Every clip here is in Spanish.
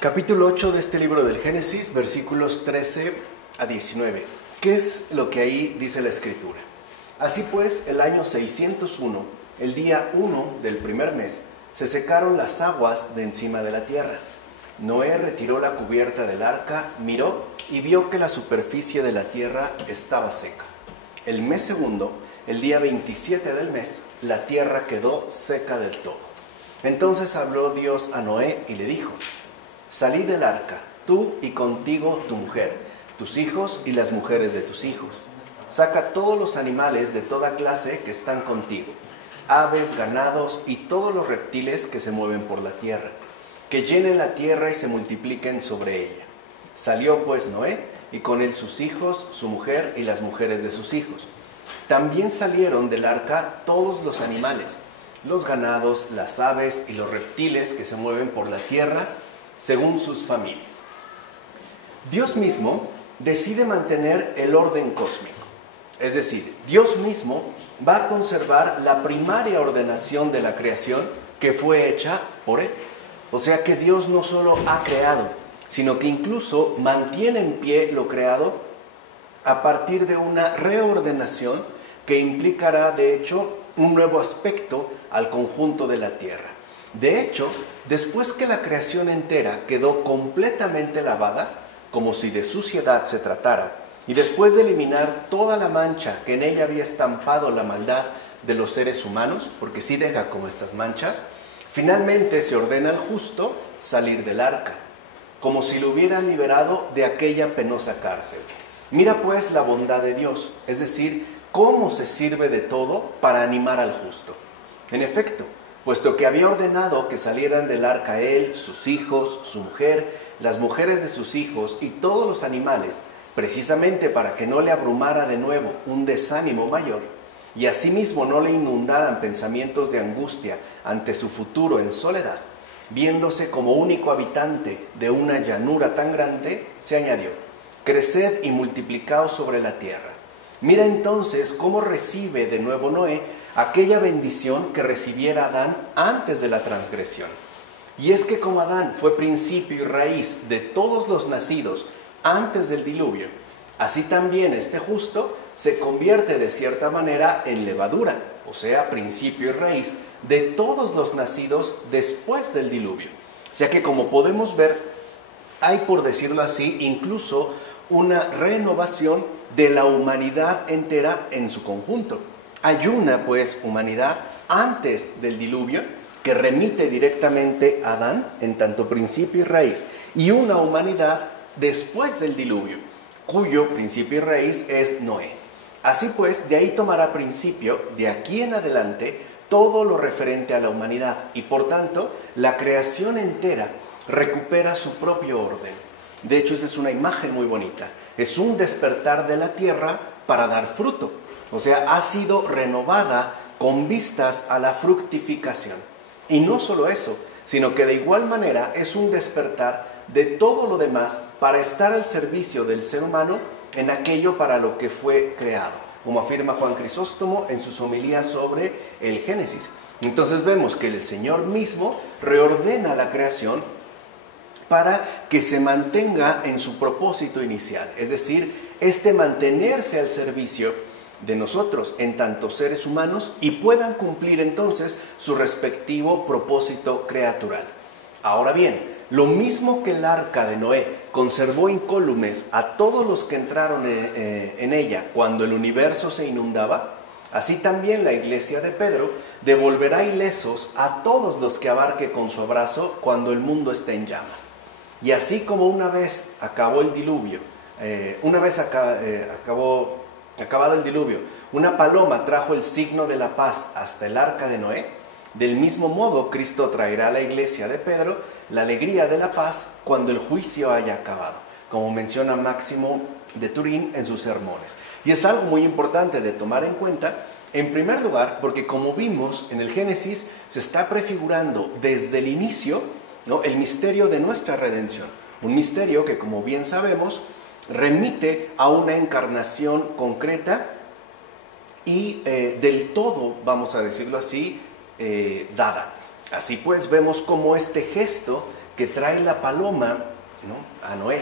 Capítulo 8 de este libro del Génesis, versículos 13 a 19. ¿Qué es lo que ahí dice la Escritura? Así pues, el año 601, el día 1 del primer mes, se secaron las aguas de encima de la tierra. Noé retiró la cubierta del arca, miró y vio que la superficie de la tierra estaba seca. El mes segundo, el día 27 del mes, la tierra quedó seca del todo. Entonces habló Dios a Noé y le dijo: Salid del arca, tú y contigo tu mujer, tus hijos y las mujeres de tus hijos. Saca todos los animales de toda clase que están contigo, aves, ganados y todos los reptiles que se mueven por la tierra, que llenen la tierra y se multipliquen sobre ella. Salió pues Noé, y con él sus hijos, su mujer y las mujeres de sus hijos. También salieron del arca todos los animales, los ganados, las aves y los reptiles que se mueven por la tierra, según sus familias. Dios mismo decide mantener el orden cósmico. Es decir, Dios mismo va a conservar la primaria ordenación de la creación que fue hecha por Él. O sea que Dios no solo ha creado, sino que incluso mantiene en pie lo creado a partir de una reordenación que implicará, de hecho, un nuevo aspecto al conjunto de la tierra. De hecho, después que la creación entera quedó completamente lavada, como si de suciedad se tratara, y después de eliminar toda la mancha que en ella había estampado la maldad de los seres humanos, porque sí deja como estas manchas, finalmente se ordena al justo salir del arca, como si lo hubieran liberado de aquella penosa cárcel. Mira pues la bondad de Dios, es decir, cómo se sirve de todo para animar al justo. En efecto, puesto que había ordenado que salieran del arca él, sus hijos, su mujer, las mujeres de sus hijos y todos los animales, precisamente para que no le abrumara de nuevo un desánimo mayor, y asimismo no le inundaran pensamientos de angustia ante su futuro en soledad, viéndose como único habitante de una llanura tan grande, se añadió: creced y multiplicaos sobre la tierra. Mira entonces cómo recibe de nuevo Noé aquella bendición que recibiera Adán antes de la transgresión. Y es que como Adán fue principio y raíz de todos los nacidos antes del diluvio, así también este justo se convierte de cierta manera en levadura, o sea, principio y raíz de todos los nacidos después del diluvio. O sea que, como podemos ver, hay, por decirlo así, incluso una renovación de la humanidad entera en su conjunto. Hay una, pues, humanidad antes del diluvio que remite directamente a Adán en tanto principio y raíz, y una humanidad después del diluvio, cuyo principio y raíz es Noé. Así pues, de ahí tomará principio, de aquí en adelante, todo lo referente a la humanidad, y por tanto, la creación entera recupera su propio orden. De hecho, esa es una imagen muy bonita. Es un despertar de la tierra para dar fruto. O sea, ha sido renovada con vistas a la fructificación. Y no solo eso, sino que de igual manera es un despertar de todo lo demás para estar al servicio del ser humano en aquello para lo que fue creado, como afirma Juan Crisóstomo en sus homilías sobre el Génesis. Entonces vemos que el Señor mismo reordena la creación para que se mantenga en su propósito inicial, es decir, mantenerse al servicio de nosotros en tanto seres humanos y puedan cumplir entonces su respectivo propósito creatural. Ahora bien, lo mismo que el arca de Noé conservó incólumes a todos los que entraron en ella cuando el universo se inundaba, así también la iglesia de Pedro devolverá ilesos a todos los que abarque con su abrazo cuando el mundo esté en llamas. Y así como una vez acabó el diluvio, acabado el diluvio, una paloma trajo el signo de la paz hasta el arca de Noé, del mismo modo Cristo traerá a la iglesia de Pedro la alegría de la paz cuando el juicio haya acabado, como menciona Máximo de Turín en sus sermones. Y es algo muy importante de tomar en cuenta, en primer lugar, porque como vimos en el Génesis, se está prefigurando desde el inicio, ¿no?, el misterio de nuestra redención. Un misterio que, como bien sabemos, remite a una encarnación concreta y del todo, vamos a decirlo así, dada. Así pues, vemos cómo este gesto que trae la paloma, ¿no?, a Noé,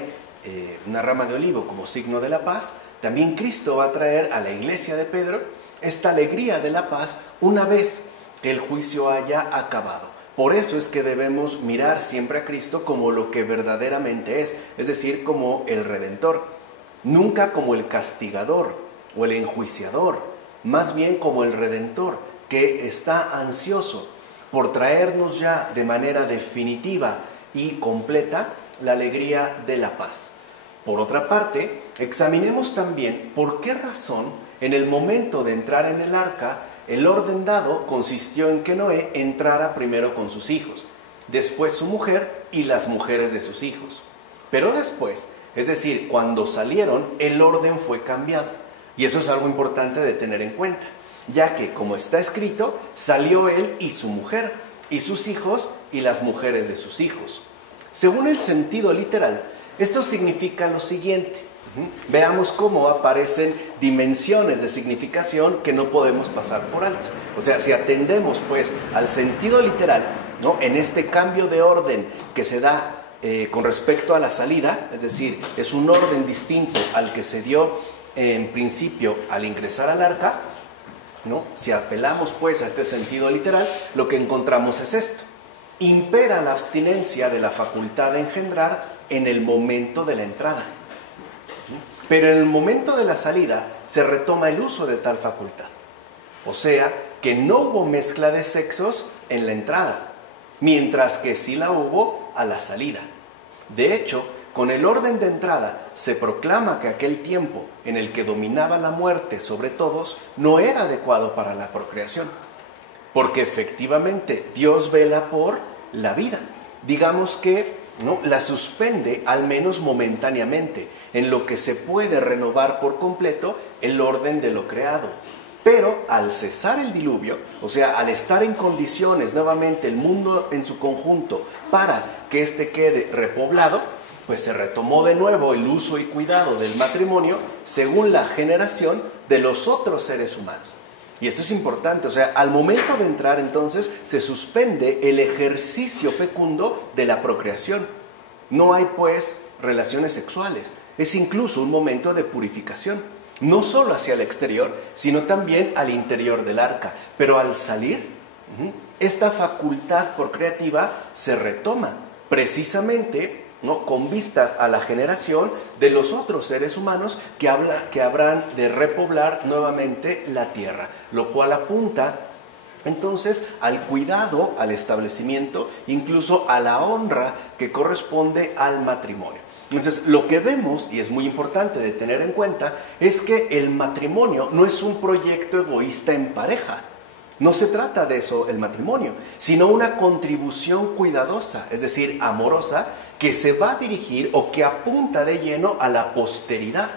una rama de olivo como signo de la paz, también Cristo va a traer a la iglesia de Pedro esta alegría de la paz una vez que el juicio haya acabado. Por eso es que debemos mirar siempre a Cristo como lo que verdaderamente es decir, como el Redentor, nunca como el castigador o el enjuiciador, más bien como el Redentor, que está ansioso por traernos ya de manera definitiva y completa la alegría de la paz. Por otra parte, examinemos también por qué razón en el momento de entrar en el arca, el orden dado consistió en que Noé entrara primero con sus hijos, después su mujer y las mujeres de sus hijos. Pero después, es decir, cuando salieron, el orden fue cambiado. Y eso es algo importante de tener en cuenta, ya que, como está escrito, salió él y su mujer, y sus hijos y las mujeres de sus hijos. Según el sentido literal, esto significa lo siguiente. Veamos cómo aparecen dimensiones de significación que no podemos pasar por alto. O sea, si atendemos pues al sentido literal, ¿no?, en este cambio de orden que se da con respecto a la salida, es decir, es un orden distinto al que se dio en principio al ingresar al arca, ¿no? Si apelamos pues a este sentido literal, lo que encontramos es esto: impera la abstinencia de la facultad de engendrar en el momento de la entrada. Pero en el momento de la salida se retoma el uso de tal facultad. O sea, que no hubo mezcla de sexos en la entrada, mientras que sí la hubo a la salida. De hecho, con el orden de entrada se proclama que aquel tiempo en el que dominaba la muerte sobre todos no era adecuado para la procreación, porque efectivamente Dios vela por la vida. Digamos que, ¿no?, la suspende al menos momentáneamente, en lo que se puede renovar por completo el orden de lo creado. Pero al cesar el diluvio, o sea, al estar en condiciones nuevamente el mundo en su conjunto para que éste quede repoblado, pues se retomó de nuevo el uso y cuidado del matrimonio según la generación de los otros seres humanos. Y esto es importante, o sea, al momento de entrar entonces se suspende el ejercicio fecundo de la procreación. No hay pues relaciones sexuales, es incluso un momento de purificación, no solo hacia el exterior, sino también al interior del arca. Pero al salir, esta facultad procreativa se retoma precisamente, ¿no?, con vistas a la generación de los otros seres humanos que habrán de repoblar nuevamente la tierra, lo cual apunta entonces al cuidado, al establecimiento, incluso a la honra que corresponde al matrimonio. Entonces, lo que vemos, y es muy importante de tener en cuenta, es que el matrimonio no es un proyecto egoísta en pareja. No se trata de eso el matrimonio, sino una contribución cuidadosa, es decir, amorosa, que se va a dirigir o que apunta de lleno a la posteridad,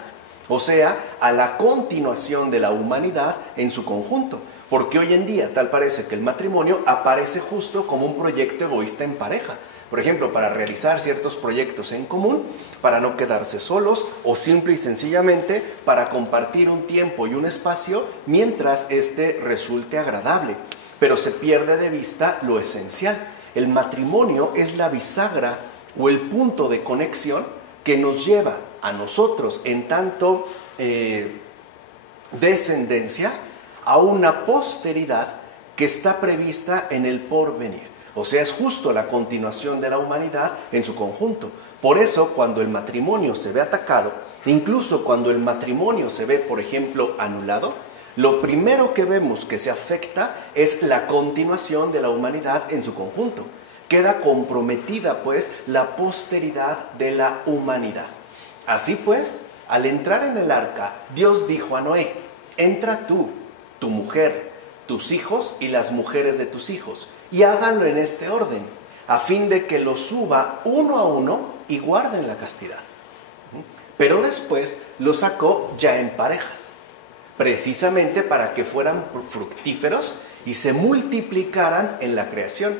o sea, a la continuación de la humanidad en su conjunto. Porque hoy en día tal parece que el matrimonio aparece justo como un proyecto egoísta en pareja. Por ejemplo, para realizar ciertos proyectos en común, para no quedarse solos o simple y sencillamente para compartir un tiempo y un espacio mientras éste resulte agradable. Pero se pierde de vista lo esencial. El matrimonio es la bisagra o el punto de conexión que nos lleva a nosotros en tanto descendencia a una posteridad que está prevista en el porvenir. O sea, es justo la continuación de la humanidad en su conjunto. Por eso, cuando el matrimonio se ve atacado, incluso cuando el matrimonio se ve, por ejemplo, anulado, lo primero que vemos que se afecta es la continuación de la humanidad en su conjunto. Queda comprometida, pues, la posteridad de la humanidad. Así pues, al entrar en el arca, Dios dijo a Noé: entra tú, tu mujer, tus hijos y las mujeres de tus hijos, y háganlo en este orden, a fin de que los suba uno a uno y guarden la castidad. Pero después los sacó ya en parejas, precisamente para que fueran fructíferos y se multiplicaran en la creación.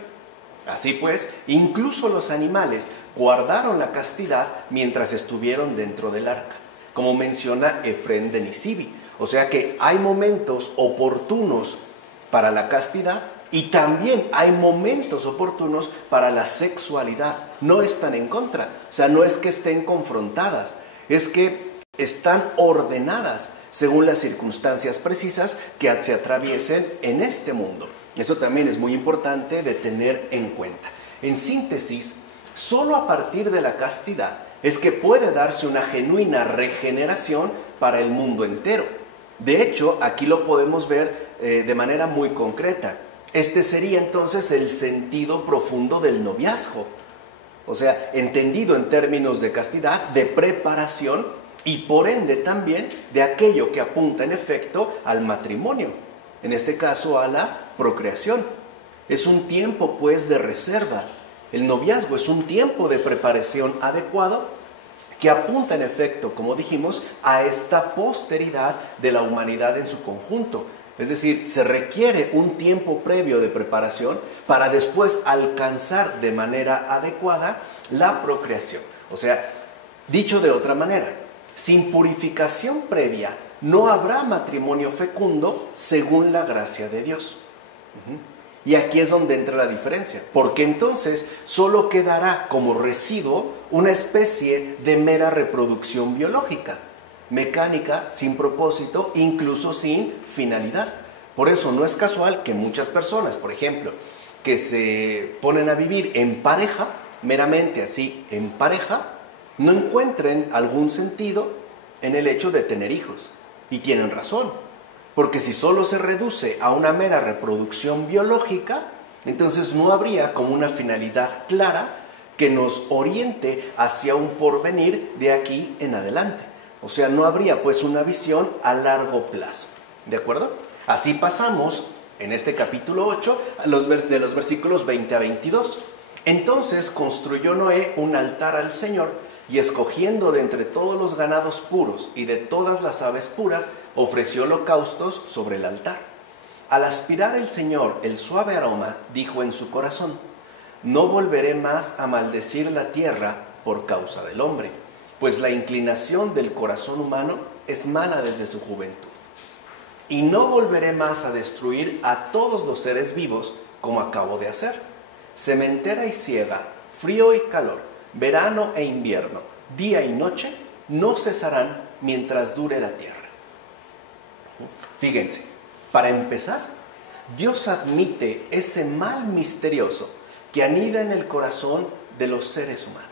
Así pues, incluso los animales guardaron la castidad mientras estuvieron dentro del arca, como menciona Efrén de Nisibi. O sea que hay momentos oportunos para la castidad Y también hay momentos oportunos para la sexualidad. No están en contra. O sea, no es que estén confrontadas. Es que están ordenadas según las circunstancias precisas que se atraviesen en este mundo. Eso también es muy importante de tener en cuenta. En síntesis, solo a partir de la castidad es que puede darse una genuina regeneración para el mundo entero. De hecho, aquí lo podemos ver de manera muy concreta. Este sería entonces el sentido profundo del noviazgo. O sea, entendido en términos de castidad, de preparación y por ende también de aquello que apunta en efecto al matrimonio. En este caso a la procreación. Es un tiempo pues de reserva. El noviazgo es un tiempo de preparación adecuado que apunta en efecto, como dijimos, a esta posteridad de la humanidad en su conjunto. Es decir, se requiere un tiempo previo de preparación para después alcanzar de manera adecuada la procreación. O sea, dicho de otra manera, sin purificación previa no habrá matrimonio fecundo según la gracia de Dios. Y aquí es donde entra la diferencia, porque entonces solo quedará como residuo una especie de mera reproducción biológica, mecánica, sin propósito, incluso sin finalidad. Por eso no es casual que muchas personas, por ejemplo, que se ponen a vivir en pareja, meramente así, en pareja, no encuentren algún sentido en el hecho de tener hijos. Y tienen razón, porque si solo se reduce a una mera reproducción biológica, entonces no habría como una finalidad clara que nos oriente hacia un porvenir de aquí en adelante. O sea, no habría pues una visión a largo plazo. ¿De acuerdo? Así pasamos en este capítulo 8 de los versículos 20 a 22. Entonces construyó Noé un altar al Señor y escogiendo de entre todos los ganados puros y de todas las aves puras, ofreció holocaustos sobre el altar. Al aspirar el Señor el suave aroma, dijo en su corazón: no volveré más a maldecir la tierra por causa del hombre, pues la inclinación del corazón humano es mala desde su juventud. Y no volveré más a destruir a todos los seres vivos como acabo de hacer. Sementera y siega, frío y calor, verano e invierno, día y noche, no cesarán mientras dure la tierra. Fíjense, para empezar, Dios admite ese mal misterioso que anida en el corazón de los seres humanos.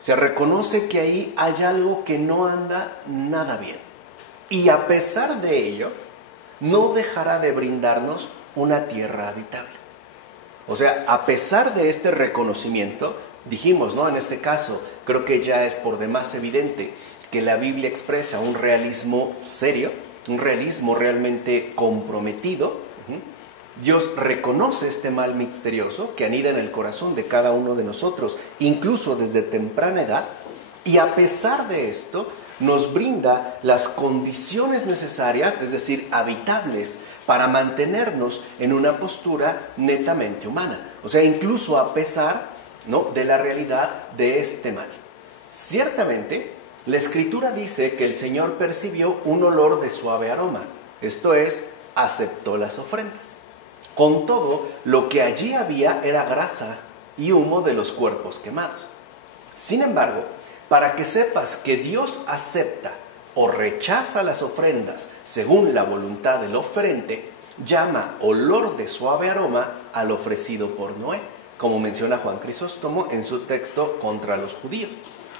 Se reconoce que ahí hay algo que no anda nada bien. Y a pesar de ello, no dejará de brindarnos una tierra habitable. O sea, a pesar de este reconocimiento, dijimos, ¿no? En este caso, creo que ya es por demás evidente que la Biblia expresa un realismo serio, un realismo realmente comprometido. Dios reconoce este mal misterioso que anida en el corazón de cada uno de nosotros, incluso desde temprana edad, y a pesar de esto, nos brinda las condiciones necesarias, es decir, habitables, para mantenernos en una postura netamente humana. O sea, incluso a pesar, ¿no?, de la realidad de este mal. Ciertamente, la Escritura dice que el Señor percibió un olor de suave aroma, esto es, aceptó las ofrendas. Con todo, lo que allí había era grasa y humo de los cuerpos quemados. Sin embargo, para que sepas que Dios acepta o rechaza las ofrendas según la voluntad del oferente, llama olor de suave aroma al ofrecido por Noé, como menciona Juan Crisóstomo en su texto contra los judíos.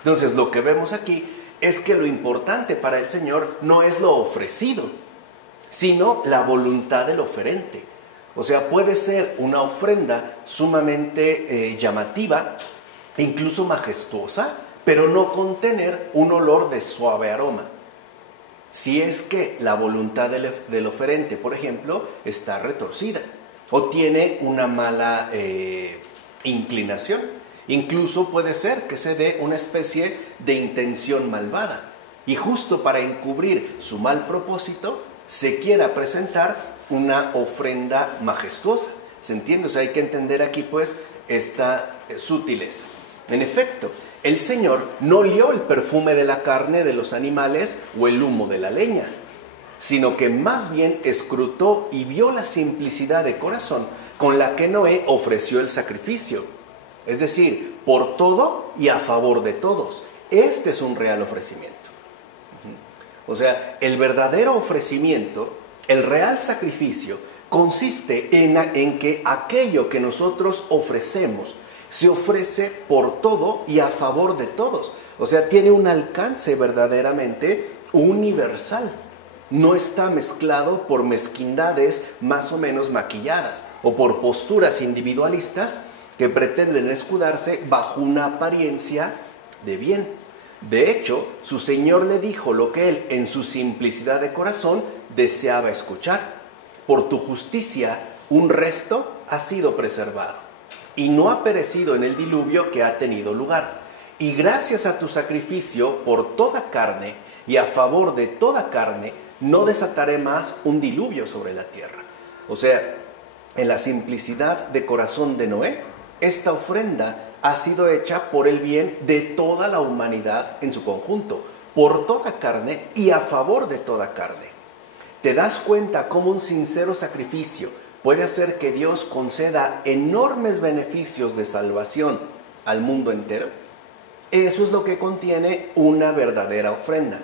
Entonces, lo que vemos aquí es que lo importante para el Señor no es lo ofrecido, sino la voluntad del oferente. O sea, puede ser una ofrenda sumamente llamativa, incluso majestuosa, pero no contener un olor de suave aroma. Si es que la voluntad del oferente, por ejemplo, está retorcida o tiene una mala inclinación. Incluso puede ser que se dé una especie de intención malvada y justo para encubrir su mal propósito se quiera presentar una ofrenda majestuosa. ¿Se entiende? O sea, hay que entender aquí pues esta sutileza. En efecto, el Señor no olió el perfume de la carne de los animales o el humo de la leña, sino que más bien escrutó y vio la simplicidad de corazón con la que Noé ofreció el sacrificio. Es decir, por todo y a favor de todos. Este es un real ofrecimiento. O sea, el verdadero ofrecimiento, el real sacrificio, consiste en que aquello que nosotros ofrecemos se ofrece por todo y a favor de todos. O sea, tiene un alcance verdaderamente universal. No está mezclado por mezquindades más o menos maquilladas o por posturas individualistas que pretenden escudarse bajo una apariencia de bien. De hecho, su Señor le dijo lo que él, en su simplicidad de corazón, deseaba escuchar. Por tu justicia, un resto ha sido preservado y no ha perecido en el diluvio que ha tenido lugar. Y gracias a tu sacrificio por toda carne y a favor de toda carne, no desataré más un diluvio sobre la tierra. O sea, en la simplicidad de corazón de Noé, esta ofrenda ha sido hecha por el bien de toda la humanidad en su conjunto, por toda carne y a favor de toda carne. ¿Te das cuenta cómo un sincero sacrificio puede hacer que Dios conceda enormes beneficios de salvación al mundo entero? Eso es lo que contiene una verdadera ofrenda.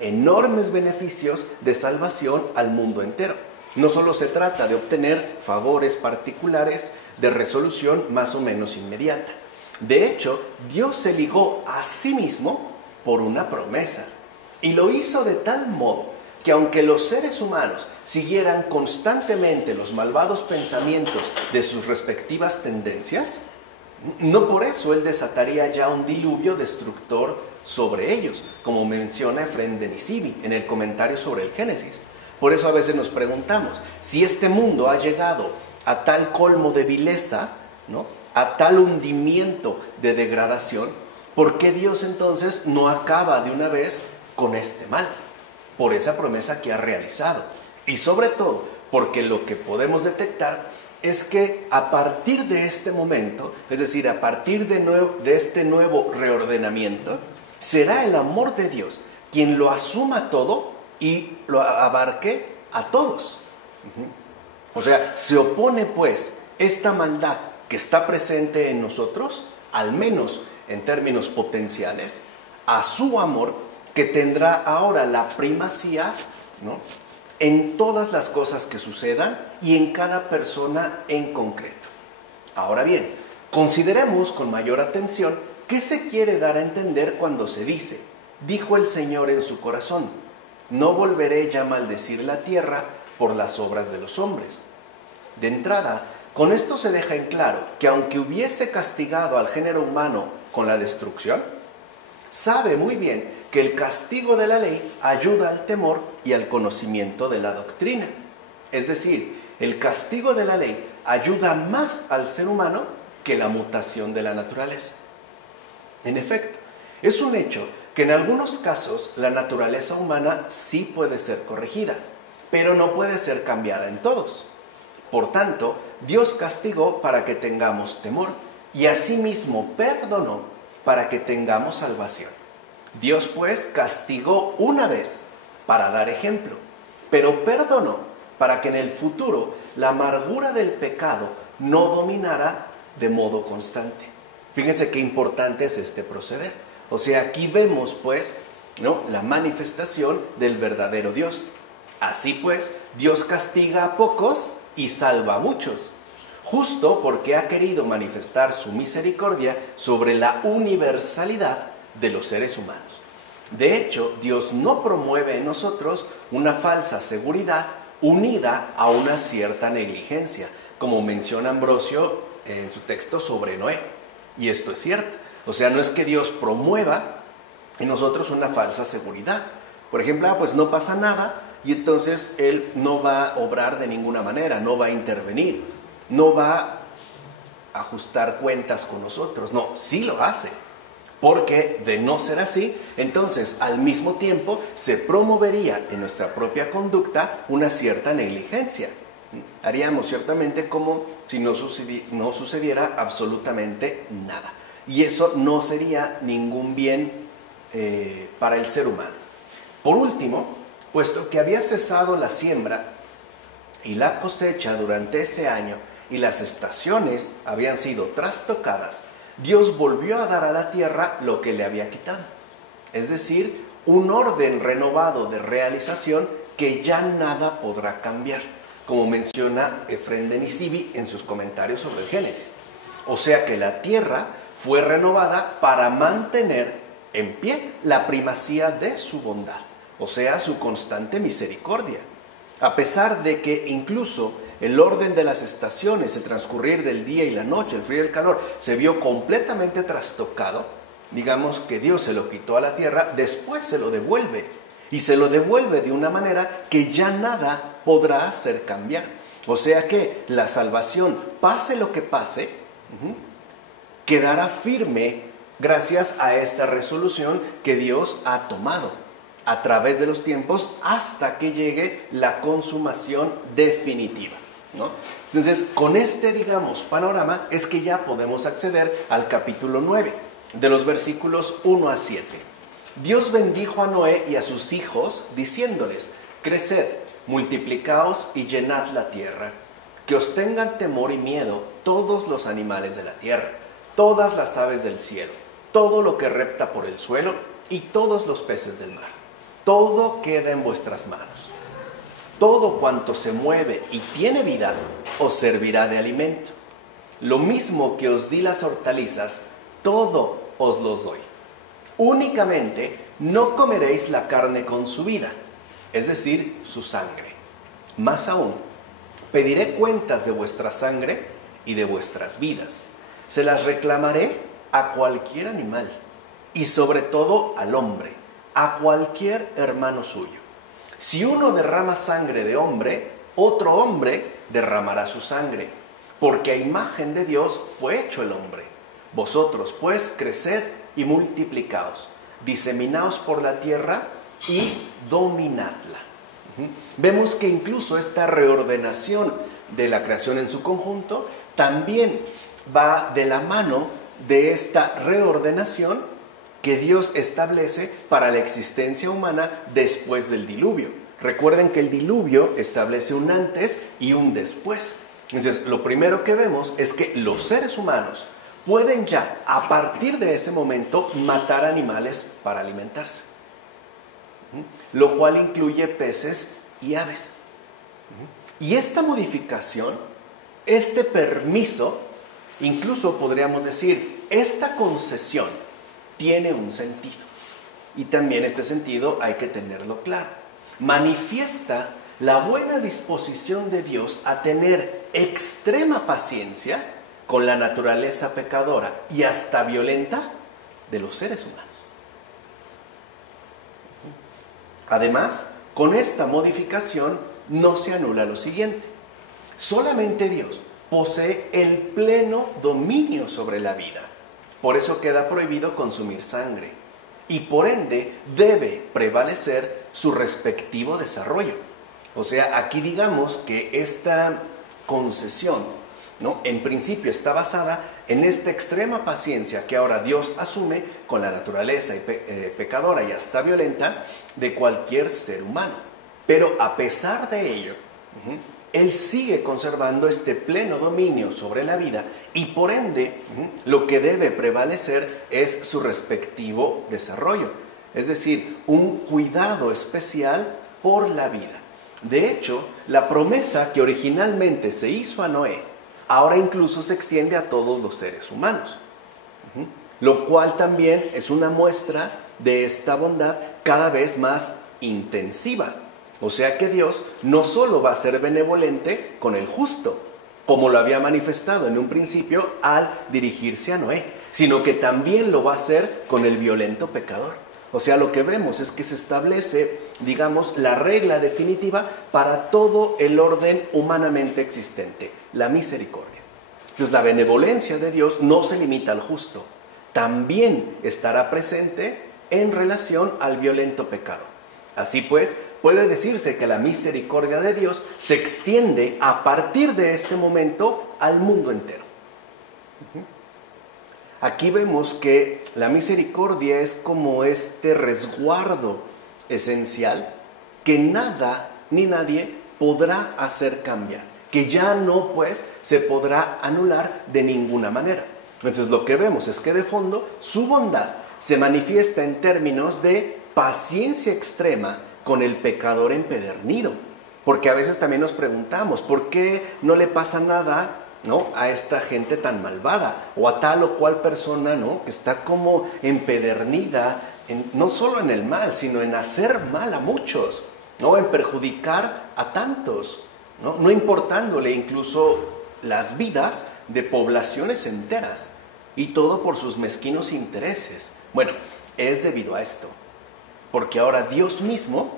Enormes beneficios de salvación al mundo entero. No solo se trata de obtener favores particulares de resolución más o menos inmediata. De hecho, Dios se ligó a sí mismo por una promesa. Y lo hizo de tal modo que aunque los seres humanos siguieran constantemente los malvados pensamientos de sus respectivas tendencias, no por eso Él desataría ya un diluvio destructor sobre ellos, como menciona Efrén de Nisibi en el comentario sobre el Génesis. Por eso a veces nos preguntamos, si este mundo ha llegado a tal colmo de vileza, ¿no?, a tal hundimiento de degradación, ¿por qué Dios entonces no acaba de una vez con este mal? Por esa promesa que ha realizado. Y sobre todo, porque lo que podemos detectar es que a partir de este momento, es decir, a partir de este nuevo reordenamiento, será el amor de Dios quien lo asuma todo y lo abarque a todos. O sea, se opone pues esta maldad que está presente en nosotros, al menos en términos potenciales, a su amor que tendrá ahora la primacía, ¿no?, en todas las cosas que sucedan y en cada persona en concreto. Ahora bien, consideremos con mayor atención qué se quiere dar a entender cuando se dice: dijo el Señor en su corazón, no volveré ya a maldecir la tierra por las obras de los hombres. De entrada, con esto se deja en claro que aunque hubiese castigado al género humano con la destrucción, sabe muy bien que el castigo de la ley ayuda al temor y al conocimiento de la doctrina. Es decir, el castigo de la ley ayuda más al ser humano que la mutación de la naturaleza. En efecto, es un hecho que en algunos casos la naturaleza humana sí puede ser corregida, pero no puede ser cambiada en todos. Por tanto, Dios castigó para que tengamos temor y asimismo perdonó para que tengamos salvación. Dios pues castigó una vez para dar ejemplo, pero perdonó para que en el futuro la amargura del pecado no dominara de modo constante. Fíjense qué importante es este proceder. O sea, aquí vemos pues, ¿no?, la manifestación del verdadero Dios. Así pues, Dios castiga a pocos y salva a muchos, justo porque ha querido manifestar su misericordia sobre la universalidad de los seres humanos. De hecho, Dios no promueve en nosotros una falsa seguridad unida a una cierta negligencia, como menciona Ambrosio en su texto sobre Noé. Y esto es cierto. O sea, no es que Dios promueva en nosotros una falsa seguridad. Por ejemplo, pues no pasa nada y entonces Él no va a obrar de ninguna manera, no va a intervenir, no va a ajustar cuentas con nosotros. No, sí lo hace. Porque de no ser así, entonces al mismo tiempo se promovería en nuestra propia conducta una cierta negligencia. Haríamos ciertamente como si no sucediera absolutamente nada. Y eso no sería ningún bien para el ser humano. Por último, puesto que había cesado la siembra y la cosecha durante ese año y las estaciones habían sido trastocadas, Dios volvió a dar a la tierra lo que le había quitado. Es decir, un orden renovado de realización que ya nada podrá cambiar, como menciona Efrén de Nisibi en sus comentarios sobre el Génesis. O sea que la tierra fue renovada para mantener en pie la primacía de su bondad, o sea, su constante misericordia. A pesar de que incluso el orden de las estaciones, el transcurrir del día y la noche, el frío y el calor, se vio completamente trastocado, digamos que Dios se lo quitó a la tierra, después se lo devuelve. Y se lo devuelve de una manera que ya nada podrá hacer cambiar. O sea que la salvación, pase lo que pase, quedará firme gracias a esta resolución que Dios ha tomado a través de los tiempos hasta que llegue la consumación definitiva, ¿no? Entonces, con este, digamos, panorama es que ya podemos acceder al capítulo 9, de los versículos 1 a 7. Dios bendijo a Noé y a sus hijos, diciéndoles: creced, multiplicaos y llenad la tierra, que os tengan temor y miedo todos los animales de la tierra, todas las aves del cielo, todo lo que repta por el suelo y todos los peces del mar. Todo queda en vuestras manos. Todo cuanto se mueve y tiene vida os servirá de alimento. Lo mismo que os di las hortalizas, todo os los doy. Únicamente no comeréis la carne con su vida, es decir, su sangre. Más aún, pediré cuentas de vuestra sangre y de vuestras vidas. Se las reclamaré a cualquier animal y sobre todo al hombre, a cualquier hermano suyo. Si uno derrama sangre de hombre, otro hombre derramará su sangre, porque a imagen de Dios fue hecho el hombre. Vosotros, pues, creced y multiplicaos, diseminaos por la tierra y dominadla. Vemos que incluso esta reordenación de la creación en su conjunto también va de la mano de esta reordenación que Dios establece para la existencia humana después del diluvio. Recuerden que el diluvio establece un antes y un después. Entonces, lo primero que vemos es que los seres humanos pueden ya, a partir de ese momento, matar animales para alimentarse, lo cual incluye peces y aves. Y esta modificación, este permiso, incluso podríamos decir, esta concesión tiene un sentido. Y también este sentido hay que tenerlo claro. Manifiesta la buena disposición de Dios a tener extrema paciencia con la naturaleza pecadora y hasta violenta de los seres humanos. Además, con esta modificación no se anula lo siguiente: solamente Dios posee el pleno dominio sobre la vida. Por eso queda prohibido consumir sangre y por ende debe prevalecer su respectivo desarrollo. O sea, aquí digamos que esta concesión, ¿no?, en principio está basada en esta extrema paciencia que ahora Dios asume con la naturaleza pecadora y hasta violenta de cualquier ser humano. Pero a pesar de ello, Él sigue conservando este pleno dominio sobre la vida y por ende lo que debe prevalecer es su respectivo desarrollo. Es decir, un cuidado especial por la vida. De hecho, la promesa que originalmente se hizo a Noé, ahora incluso se extiende a todos los seres humanos. Lo cual también es una muestra de esta bondad cada vez más intensiva. O sea que Dios no solo va a ser benevolente con el justo, como lo había manifestado en un principio al dirigirse a Noé, sino que también lo va a hacer con el violento pecador. O sea, lo que vemos es que se establece, digamos, la regla definitiva para todo el orden humanamente existente, la misericordia. Entonces, la benevolencia de Dios no se limita al justo, también estará presente en relación al violento pecado. Así pues, puede decirse que la misericordia de Dios se extiende a partir de este momento al mundo entero. Aquí vemos que la misericordia es como este resguardo esencial que nada ni nadie podrá hacer cambiar, que ya no pues se podrá anular de ninguna manera. Entonces lo que vemos es que de fondo su bondad se manifiesta en términos de paciencia extrema con el pecador empedernido. Porque a veces también nos preguntamos, ¿por qué no le pasa nada, ¿no?, a esta gente tan malvada? O a tal o cual persona, ¿no?, que está como empedernida, no solo en el mal, sino en hacer mal a muchos, ¿no?, en perjudicar a tantos, no importándole incluso las vidas de poblaciones enteras, y todo por sus mezquinos intereses. Bueno, es debido a esto, porque ahora Dios mismo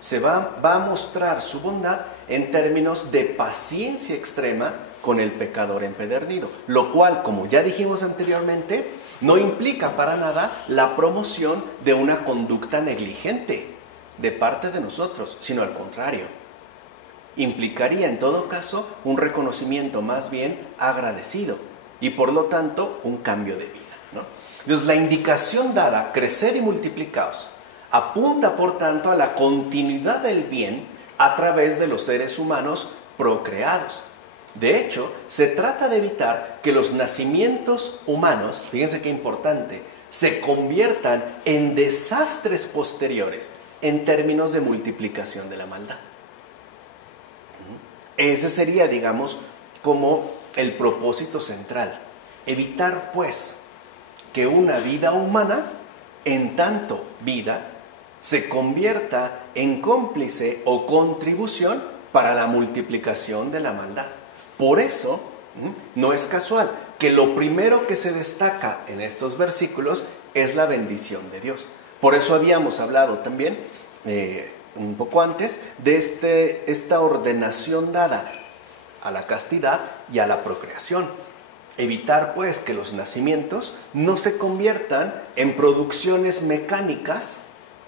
se va a mostrar su bondad en términos de paciencia extrema con el pecador empedernido, lo cual, como ya dijimos anteriormente, no implica para nada la promoción de una conducta negligente de parte de nosotros, sino al contrario. Implicaría en todo caso un reconocimiento más bien agradecido y por lo tanto un cambio de vida, ¿no? Entonces la indicación dada, crecer y multiplicaos, apunta por tanto a la continuidad del bien a través de los seres humanos procreados. De hecho, se trata de evitar que los nacimientos humanos, fíjense qué importante, se conviertan en desastres posteriores en términos de multiplicación de la maldad. Ese sería, digamos, como el propósito central. Evitar, pues, que una vida humana, en tanto vida, se convierta en cómplice o contribución para la multiplicación de la maldad. Por eso, no es casual que lo primero que se destaca en estos versículos es la bendición de Dios. Por eso habíamos hablado también, un poco antes, de esta ordenación dada a la castidad y a la procreación. Evitar, pues, que los nacimientos no se conviertan en producciones mecánicas,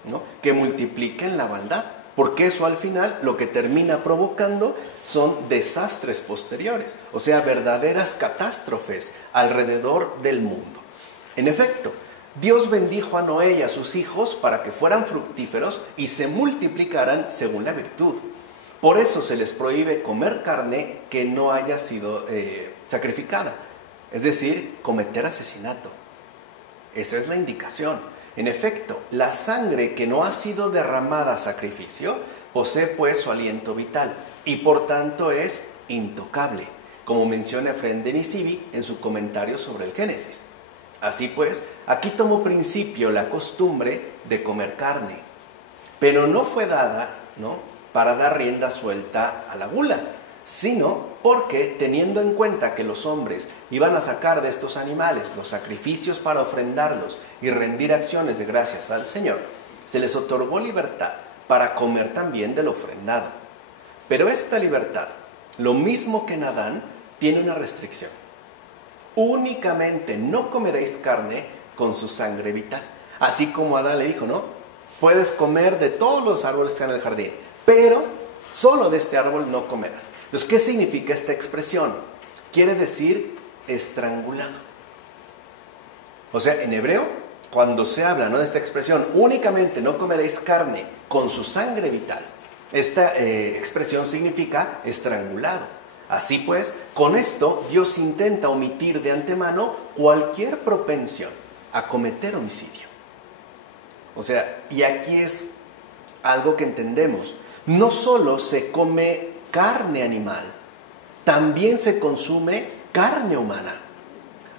¿no?, que multipliquen la maldad, porque eso al final lo que termina provocando son desastres posteriores, o sea, verdaderas catástrofes alrededor del mundo. En efecto, Dios bendijo a Noé y a sus hijos para que fueran fructíferos y se multiplicaran según la virtud. Por eso se les prohíbe comer carne que no haya sido sacrificada, es decir, cometer asesinato. Esa es la indicación. En efecto, la sangre que no ha sido derramada a sacrificio posee pues su aliento vital y por tanto es intocable, como menciona Efrén de Nisibi en su comentario sobre el Génesis. Así pues, aquí tomó principio la costumbre de comer carne, pero no fue dada, ¿no?, para dar rienda suelta a la gula, sino porque, teniendo en cuenta que los hombres iban a sacar de estos animales los sacrificios para ofrendarlos y rendir acciones de gracias al Señor, se les otorgó libertad para comer también del ofrendado. Pero esta libertad, lo mismo que en Adán, tiene una restricción. Únicamente no comeréis carne con su sangre vital. Así como Adán le dijo, ¿no?, puedes comer de todos los árboles que están en el jardín, pero solo de este árbol no comerás. Entonces, ¿qué significa esta expresión? Quiere decir estrangulado. O sea, en hebreo, cuando se habla, ¿no?, de esta expresión, únicamente no comeréis carne con su sangre vital, esta expresión significa estrangulado. Así pues, con esto Dios intenta omitir de antemano cualquier propensión a cometer homicidio. O sea, y aquí es algo que entendemos. No solo se come carne animal, también se consume carne humana,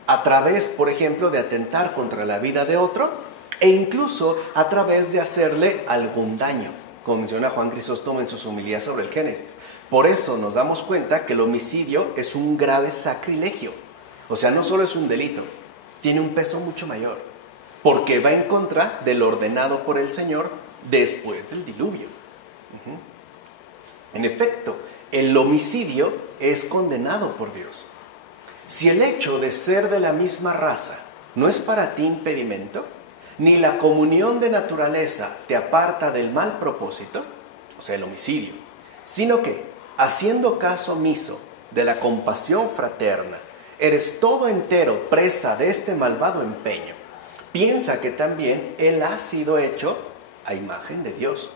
a través, por ejemplo, de atentar contra la vida de otro e incluso a través de hacerle algún daño, como menciona Juan Crisóstomo en sus homilías sobre el Génesis. Por eso nos damos cuenta que el homicidio es un grave sacrilegio. O sea, no solo es un delito, tiene un peso mucho mayor, porque va en contra de lo ordenado por el Señor después del diluvio. En efecto, el homicidio es condenado por Dios. Si el hecho de ser de la misma raza no es para ti impedimento, ni la comunión de naturaleza te aparta del mal propósito, o sea, el homicidio, sino que, haciendo caso omiso de la compasión fraterna, eres todo entero presa de este malvado empeño, piensa que también él ha sido hecho a imagen de Dios.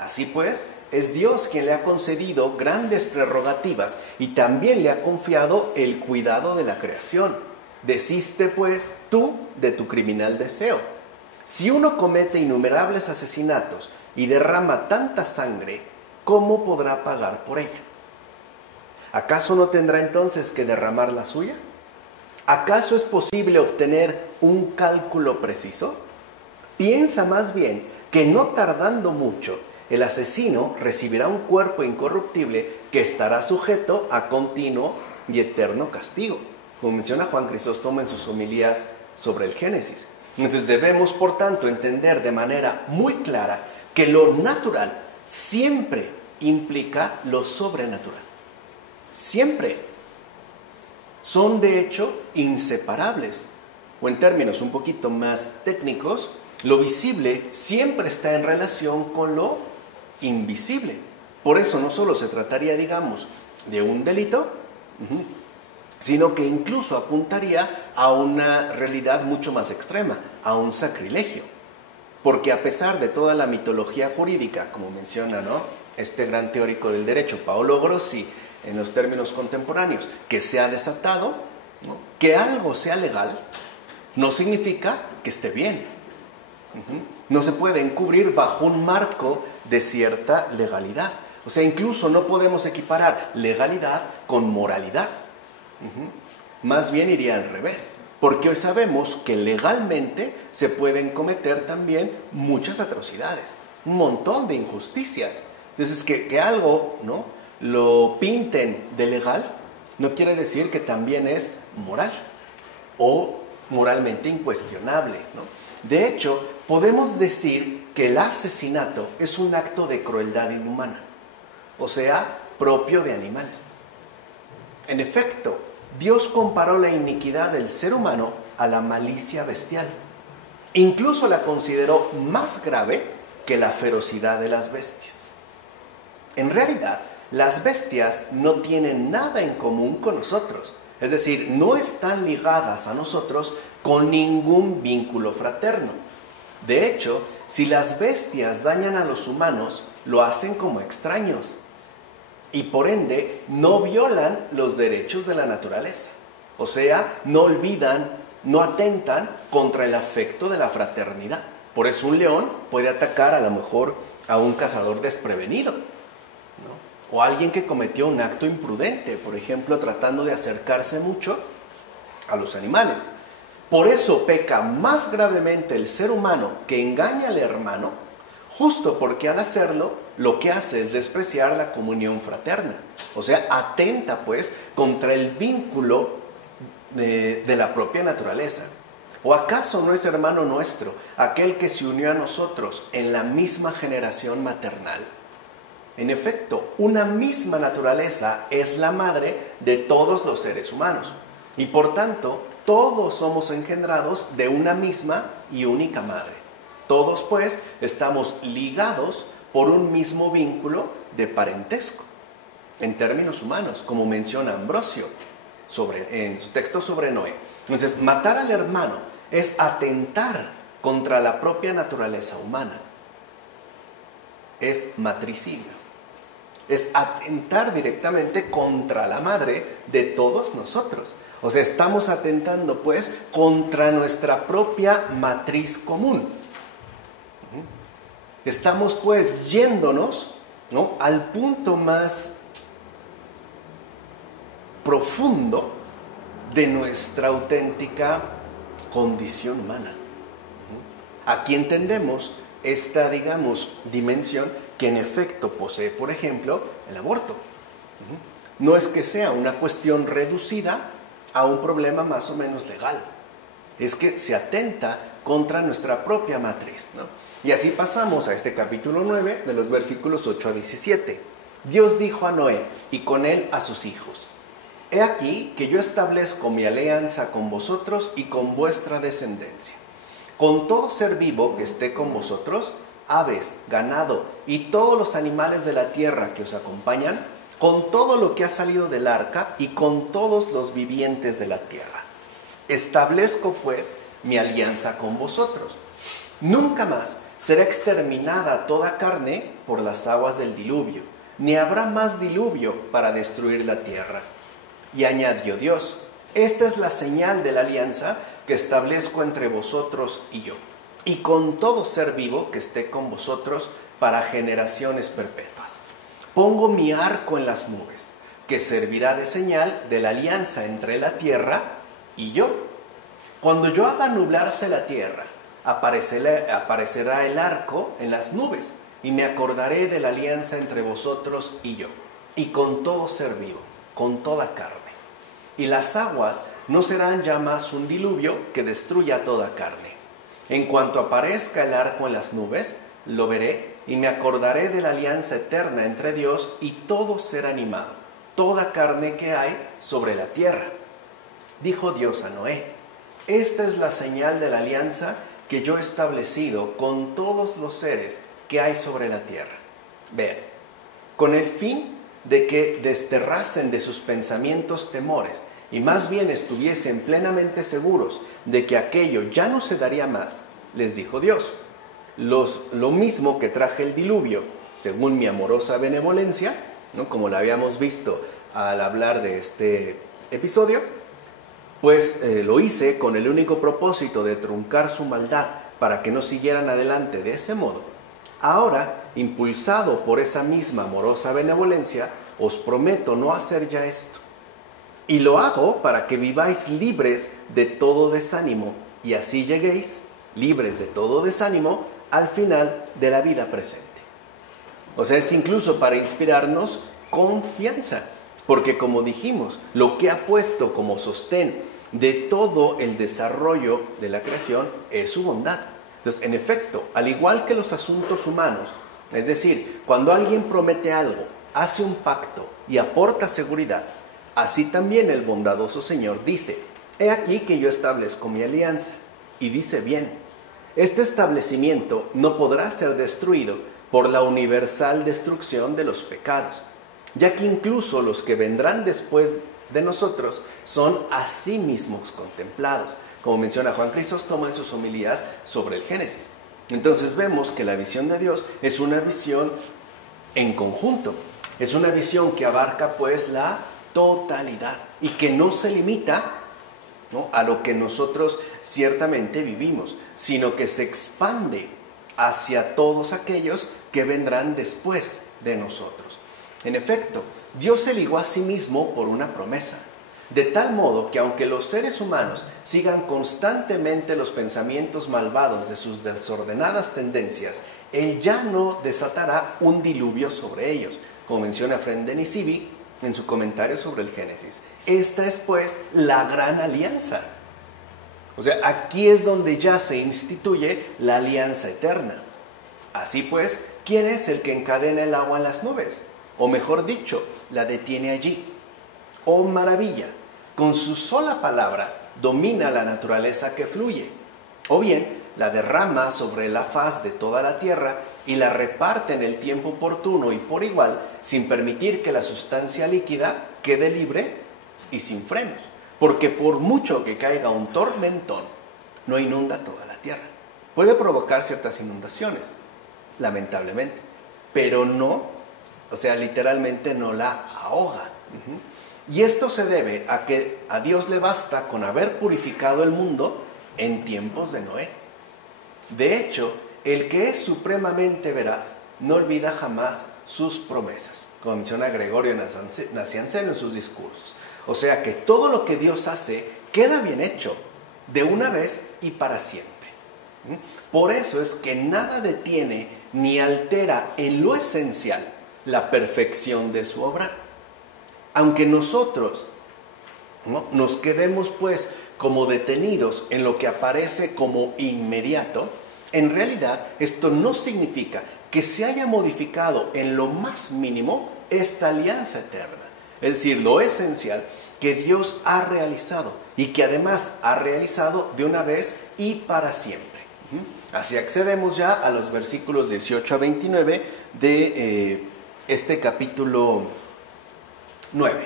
Así pues, es Dios quien le ha concedido grandes prerrogativas y también le ha confiado el cuidado de la creación. Desiste, pues, tú de tu criminal deseo. Si uno comete innumerables asesinatos y derrama tanta sangre, ¿cómo podrá pagar por ella? ¿Acaso no tendrá entonces que derramar la suya? ¿Acaso es posible obtener un cálculo preciso? Piensa más bien que no tardando mucho, el asesino recibirá un cuerpo incorruptible que estará sujeto a continuo y eterno castigo, como menciona Juan Crisóstomo en sus homilías sobre el Génesis. Entonces debemos, por tanto, entender de manera muy clara que lo natural siempre implica lo sobrenatural. Siempre. Son, de hecho, inseparables. O en términos un poquito más técnicos, lo visible siempre está en relación con lo invisible. Por eso no solo se trataría, digamos, de un delito, sino que incluso apuntaría a una realidad mucho más extrema, a un sacrilegio. Porque a pesar de toda la mitología jurídica, como menciona, ¿no?, este gran teórico del derecho, Paolo Grossi, en los términos contemporáneos, que se ha desatado, ¿no?, que algo sea legal, no significa que esté bien. No se puede encubrir bajo un marco de cierta legalidad. O sea, incluso no podemos equiparar legalidad con moralidad. Más bien iría al revés, porque hoy sabemos que legalmente se pueden cometer también muchas atrocidades, un montón de injusticias. Entonces, que algo, ¿no?, lo pinten de legal, no quiere decir que también es moral o moralmente incuestionable, ¿no? De hecho, podemos decir que el asesinato es un acto de crueldad inhumana, o sea, propio de animales. En efecto, Dios comparó la iniquidad del ser humano a la malicia bestial. Incluso la consideró más grave que la ferocidad de las bestias. En realidad, las bestias no tienen nada en común con nosotros. Es decir, no están ligadas a nosotros con ningún vínculo fraterno. De hecho, si las bestias dañan a los humanos, lo hacen como extraños y por ende no violan los derechos de la naturaleza. O sea, no olvidan, no atentan contra el afecto de la fraternidad. Por eso un león puede atacar a lo mejor a un cazador desprevenido, ¿no?, o alguien que cometió un acto imprudente, por ejemplo, tratando de acercarse mucho a los animales. Por eso peca más gravemente el ser humano que engaña al hermano, justo porque al hacerlo lo que hace es despreciar la comunión fraterna. O sea, atenta pues contra el vínculo de la propia naturaleza. ¿O acaso no es hermano nuestro aquel que se unió a nosotros en la misma generación maternal? En efecto, una misma naturaleza es la madre de todos los seres humanos y por tanto todos somos engendrados de una misma y única madre. Todos pues estamos ligados por un mismo vínculo de parentesco, en términos humanos, como menciona Ambrosio en su texto sobre Noé. Entonces, matar al hermano es atentar contra la propia naturaleza humana. Es matricidio. Es atentar directamente contra la madre de todos nosotros. O sea, estamos atentando pues contra nuestra propia matriz común. Estamos pues yéndonos, ¿no?, al punto más profundo de nuestra auténtica condición humana. Aquí entendemos esta, digamos, dimensión que en efecto posee, por ejemplo, el aborto. No es que sea una cuestión reducida a un problema más o menos legal. Es que se atenta contra nuestra propia matriz, ¿no? Y así pasamos a este capítulo 9, de los versículos 8 a 17. Dios dijo a Noé y con él a sus hijos: He aquí que yo establezco mi alianza con vosotros y con vuestra descendencia, con todo ser vivo que esté con vosotros, aves, ganado y todos los animales de la tierra que os acompañan, con todo lo que ha salido del arca y con todos los vivientes de la tierra. Establezco pues mi alianza con vosotros. Nunca más será exterminada toda carne por las aguas del diluvio, ni habrá más diluvio para destruir la tierra. Y añadió Dios: esta es la señal de la alianza que establezco entre vosotros y yo, y con todo ser vivo que esté con vosotros para generaciones perpetuas. Pongo mi arco en las nubes, que servirá de señal de la alianza entre la tierra y yo. Cuando yo haga nublarse la tierra, aparecerá el arco en las nubes, y me acordaré de la alianza entre vosotros y yo, y con todo ser vivo, con toda carne. Y las aguas no serán ya más un diluvio que destruya toda carne. En cuanto aparezca el arco en las nubes, lo veré, y me acordaré de la alianza eterna entre Dios y todo ser animado, toda carne que hay sobre la tierra. Dijo Dios a Noé: esta es la señal de la alianza que yo he establecido con todos los seres que hay sobre la tierra. Vean, con el fin de que desterrasen de sus pensamientos temores y más bien estuviesen plenamente seguros de que aquello ya no se daría más, les dijo Dios: lo mismo que traje el diluvio, según mi amorosa benevolencia, ¿no?, como la habíamos visto al hablar de este episodio, pues lo hice con el único propósito de truncar su maldad para que no siguieran adelante de ese modo. Ahora, impulsado por esa misma amorosa benevolencia, os prometo no hacer ya esto. Y lo hago para que viváis libres de todo desánimo, y así lleguéis, libres de todo desánimo, al final de la vida presente. O sea, es incluso para inspirarnos confianza, porque como dijimos, lo que ha puesto como sostén de todo el desarrollo de la creación es su bondad. Entonces, en efecto, al igual que los asuntos humanos, es decir, cuando alguien promete algo, hace un pacto y aporta seguridad, así también el bondadoso Señor dice: he aquí que yo establezco mi alianza. Y dice bien, este establecimiento no podrá ser destruido por la universal destrucción de los pecados, ya que incluso los que vendrán después de nosotros son a sí mismos contemplados, como menciona Juan Crisóstomo en sus homilías sobre el Génesis. Entonces vemos que la visión de Dios es una visión en conjunto, es una visión que abarca pues la totalidad y que no se limita, ¿no?, a lo que nosotros ciertamente vivimos, sino que se expande hacia todos aquellos que vendrán después de nosotros. En efecto, Dios se ligó a sí mismo por una promesa, de tal modo que aunque los seres humanos sigan constantemente los pensamientos malvados de sus desordenadas tendencias, Él ya no desatará un diluvio sobre ellos, como menciona Efrén de Nisibi en su comentario sobre el Génesis. Esta es pues la gran alianza. O sea, aquí es donde ya se instituye la alianza eterna. Así pues, ¿quién es el que encadena el agua en las nubes? O mejor dicho, la detiene allí. ¡Oh maravilla! Con su sola palabra domina la naturaleza que fluye. O bien, la derrama sobre la faz de toda la tierra y la reparte en el tiempo oportuno y por igual, sin permitir que la sustancia líquida quede libre y sin frenos. Porque por mucho que caiga un tormentón, no inunda toda la tierra. Puede provocar ciertas inundaciones, lamentablemente, pero no, o sea, literalmente no la ahoga. Y esto se debe a que a Dios le basta con haber purificado el mundo en tiempos de Noé. De hecho, el que es supremamente veraz no olvida jamás sus promesas, como menciona Gregorio Nacianceno en sus discursos. O sea que todo lo que Dios hace queda bien hecho, de una vez y para siempre. Por eso es que nada detiene ni altera en lo esencial la perfección de su obra. Aunque nosotros, ¿no?, nos quedemos pues como detenidos en lo que aparece como inmediato, en realidad esto no significa que se haya modificado en lo más mínimo esta alianza eterna. Es decir, lo esencial que Dios ha realizado y que además ha realizado de una vez y para siempre. Así accedemos ya a los versículos 18 a 29 de este capítulo 9.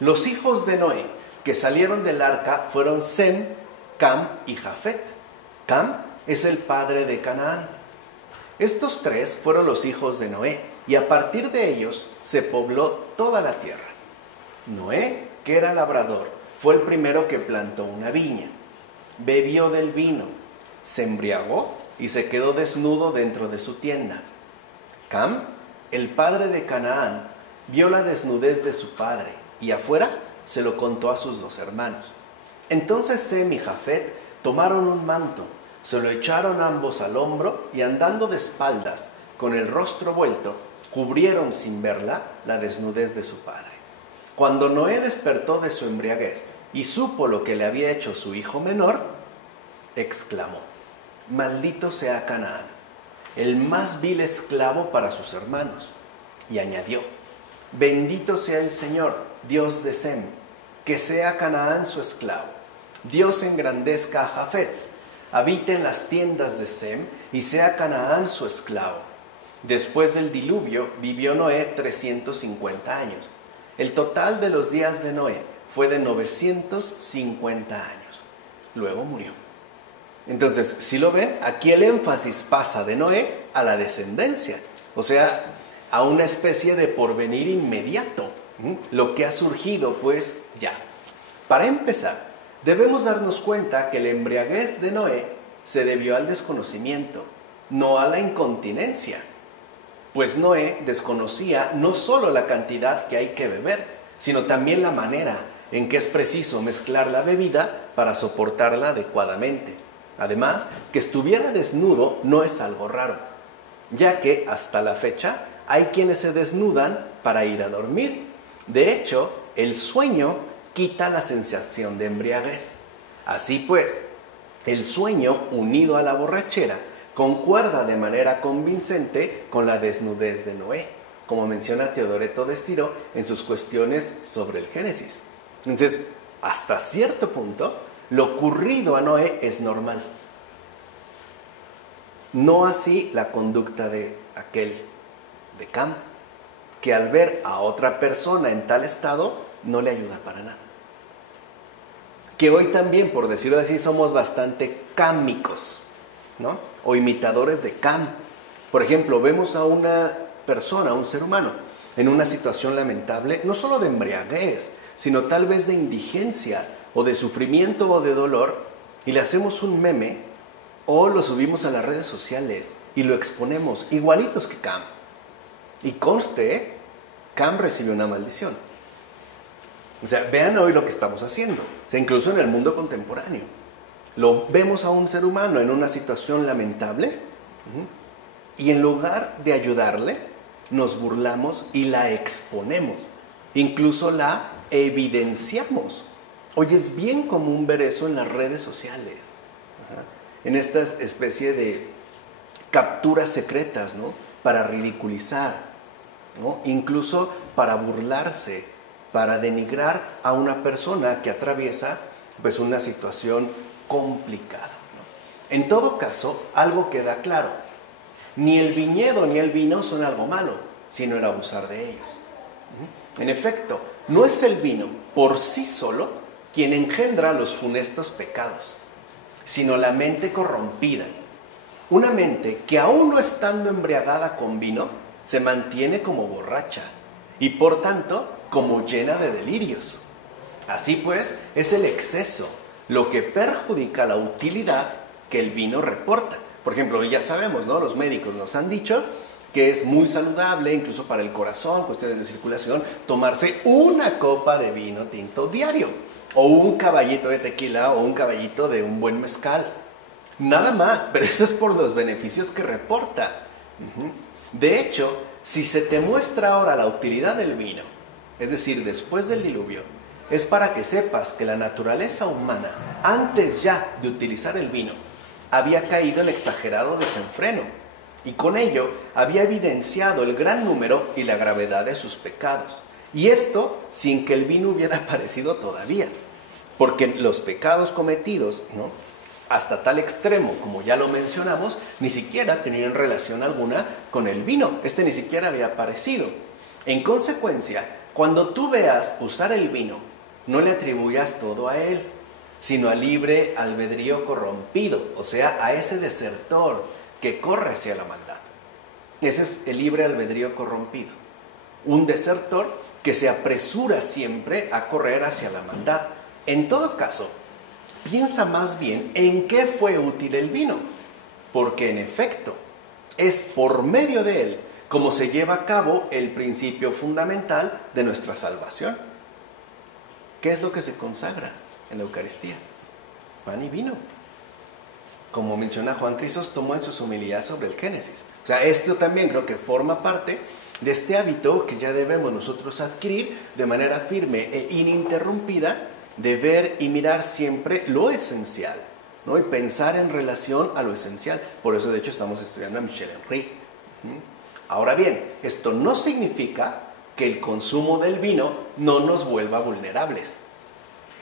Los hijos de Noé que salieron del arca fueron Sem, Cam y Jafet. Cam es el padre de Canaán. Estos tres fueron los hijos de Noé, y a partir de ellos se pobló toda la tierra. Noé, que era labrador, fue el primero que plantó una viña. Bebió del vino, se embriagó y se quedó desnudo dentro de su tienda. Cam, el padre de Canaán, vio la desnudez de su padre y afuera se lo contó a sus dos hermanos. Entonces Sem y Jafet tomaron un manto, se lo echaron ambos al hombro y andando de espaldas, con el rostro vuelto, cubrieron sin verla la desnudez de su padre. Cuando Noé despertó de su embriaguez y supo lo que le había hecho su hijo menor, exclamó: maldito sea Canaán, el más vil esclavo para sus hermanos. Y añadió: bendito sea el Señor, Dios de Sem, que sea Canaán su esclavo. Dios engrandezca a Jafet, habite en las tiendas de Sem y sea Canaán su esclavo. Después del diluvio vivió Noé 350 años. El total de los días de Noé fue de 950 años. Luego murió. Entonces, si lo ven, aquí el énfasis pasa de Noé a la descendencia, o sea, a una especie de porvenir inmediato, lo que ha surgido pues ya. Para empezar, debemos darnos cuenta que la embriaguez de Noé se debió al desconocimiento, no a la incontinencia, pues Noé desconocía no solo la cantidad que hay que beber, sino también la manera en que es preciso mezclar la bebida para soportarla adecuadamente. Además, que estuviera desnudo no es algo raro, ya que hasta la fecha hay quienes se desnudan para ir a dormir. De hecho, el sueño quita la sensación de embriaguez. Así pues, el sueño unido a la borrachera concuerda de manera convincente con la desnudez de Noé, como menciona Teodoreto de Ciro en sus cuestiones sobre el Génesis. Entonces, hasta cierto punto, lo ocurrido a Noé es normal. No así la conducta de aquel, de Cam, que al ver a otra persona en tal estado, no le ayuda para nada. Que hoy también, por decirlo así, somos bastante cámicos, ¿no? O imitadores de Cam. Por ejemplo, vemos a una persona, a un ser humano, en una situación lamentable, no solo de embriaguez, sino tal vez de indigencia, o de sufrimiento o de dolor, y le hacemos un meme, o lo subimos a las redes sociales, y lo exponemos, igualitos que Cam. Y conste, Cam recibió una maldición. O sea, vean hoy lo que estamos haciendo. O sea, incluso en el mundo contemporáneo. Lo vemos a un ser humano en una situación lamentable y en lugar de ayudarle, nos burlamos y la exponemos. Incluso la evidenciamos. Hoy es bien común ver eso en las redes sociales. En esta especie de capturas secretas, ¿no? Para ridiculizar, ¿no? Incluso para burlarse, para denigrar a una persona que atraviesa pues una situación complicada, ¿no? En todo caso, algo queda claro: ni el viñedo ni el vino son algo malo, sino el abusar de ellos. En efecto, no es el vino por sí solo quien engendra los funestos pecados, sino la mente corrompida. Una mente que aún no estando embriagada con vino, se mantiene como borracha y por tanto como llena de delirios. Así pues, es el exceso lo que perjudica la utilidad que el vino reporta. Por ejemplo, ya sabemos, ¿no? Los médicos nos han dicho que es muy saludable, incluso para el corazón, cuestiones de circulación, tomarse una copa de vino tinto diario, o un caballito de tequila, o un caballito de un buen mezcal. Nada más, pero eso es por los beneficios que reporta. De hecho, si se te muestra ahora la utilidad del vino, es decir, después del diluvio, es para que sepas que la naturaleza humana, antes ya de utilizar el vino, había caído en exagerado desenfreno, y con ello había evidenciado el gran número y la gravedad de sus pecados. Y esto sin que el vino hubiera aparecido todavía, porque los pecados cometidos, ¿no?, hasta tal extremo, como ya lo mencionamos, ni siquiera tenían relación alguna con el vino. Este ni siquiera había aparecido. En consecuencia, cuando tú veas usar el vino, no le atribuyas todo a él, sino al libre albedrío corrompido, o sea, a ese desertor que corre hacia la maldad. Ese es el libre albedrío corrompido. Un desertor que se apresura siempre a correr hacia la maldad. En todo caso, piensa más bien en qué fue útil el vino, porque en efecto, es por medio de él como se lleva a cabo el principio fundamental de nuestra salvación. ¿Qué es lo que se consagra en la Eucaristía? Pan y vino. Como menciona Juan Crisóstomo en sus homilías sobre el Génesis. O sea, esto también creo que forma parte de este hábito que ya debemos nosotros adquirir de manera firme e ininterrumpida, de ver y mirar siempre lo esencial, ¿no? Y pensar en relación a lo esencial. Por eso, de hecho, estamos estudiando a Michel Henry. Ahora bien, esto no significa que el consumo del vino no nos vuelva vulnerables.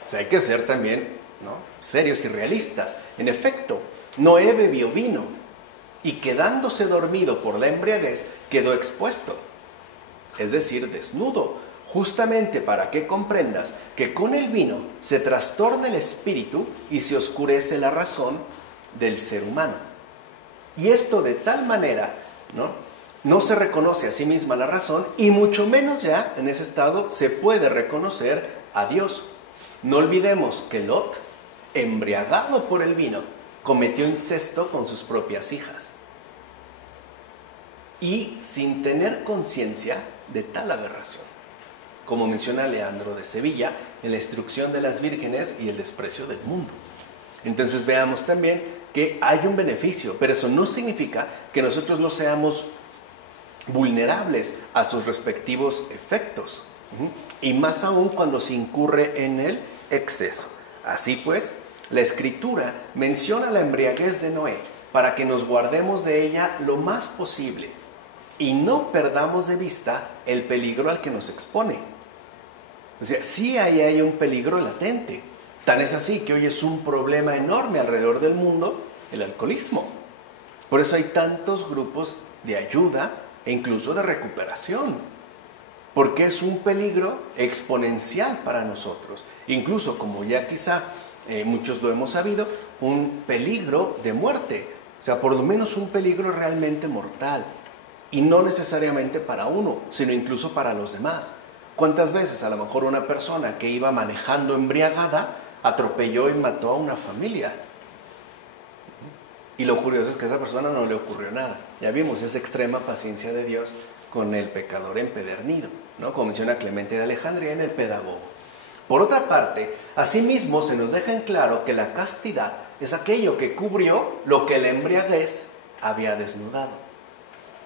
O sea, hay que ser también, ¿no?, serios y realistas. En efecto, Noé bebió vino y quedándose dormido por la embriaguez quedó expuesto, es decir, desnudo, justamente para que comprendas que con el vino se trastorna el espíritu y se oscurece la razón del ser humano. Y esto de tal manera, no se reconoce a sí misma la razón y mucho menos ya en ese estado se puede reconocer a Dios. No olvidemos que Lot, embriagado por el vino, cometió incesto con sus propias hijas. Y sin tener conciencia de tal aberración, como menciona Leandro de Sevilla en la instrucción de las vírgenes y el desprecio del mundo. Entonces veamos también que hay un beneficio, pero eso no significa que nosotros no seamos vulnerables a sus respectivos efectos, y más aún cuando se incurre en el exceso. Así pues, la Escritura menciona la embriaguez de Noé para que nos guardemos de ella lo más posible y no perdamos de vista el peligro al que nos expone. O sea, sí hay un peligro latente. Tan es así que hoy es un problema enorme alrededor del mundo el alcoholismo. Por eso hay tantos grupos de ayuda e incluso de recuperación, porque es un peligro exponencial para nosotros. Incluso, como ya quizá muchos lo hemos sabido, un peligro de muerte. O sea, por lo menos un peligro realmente mortal. Y no necesariamente para uno, sino incluso para los demás. ¿Cuántas veces a lo mejor una persona que iba manejando embriagada atropelló y mató a una familia? Y lo curioso es que a esa persona no le ocurrió nada. Ya vimos esa extrema paciencia de Dios con el pecador empedernido, ¿no? Como menciona Clemente de Alejandría en el Pedagogo. Por otra parte, asimismo se nos deja en claro que la castidad es aquello que cubrió lo que la embriaguez había desnudado.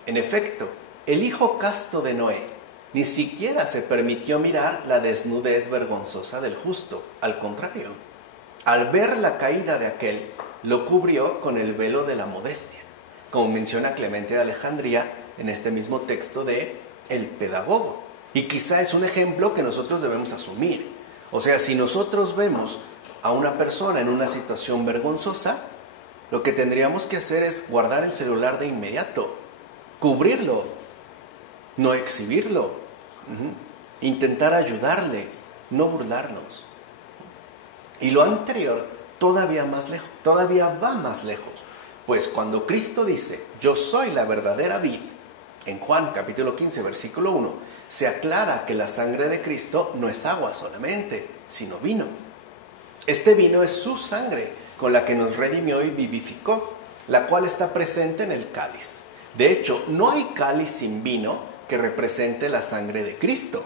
En efecto, el hijo casto de Noé ni siquiera se permitió mirar la desnudez vergonzosa del justo. Al contrario, al ver la caída de aquel, lo cubrió con el velo de la modestia, como menciona Clemente de Alejandría en este mismo texto de El Pedagogo. Y quizá es un ejemplo que nosotros debemos asumir. O sea, si nosotros vemos a una persona en una situación vergonzosa, lo que tendríamos que hacer es guardar el celular de inmediato, cubrirlo, no exhibirlo, intentar ayudarle, no burlarnos. Y lo anterior todavía más lejos, todavía va más lejos, pues cuando Cristo dice, yo soy la verdadera vid, en Juan capítulo 15 versículo 1, se aclara que la sangre de Cristo no es agua solamente, sino vino. Este vino es su sangre con la que nos redimió y vivificó, la cual está presente en el cáliz. De hecho, no hay cáliz sin vino que represente la sangre de Cristo.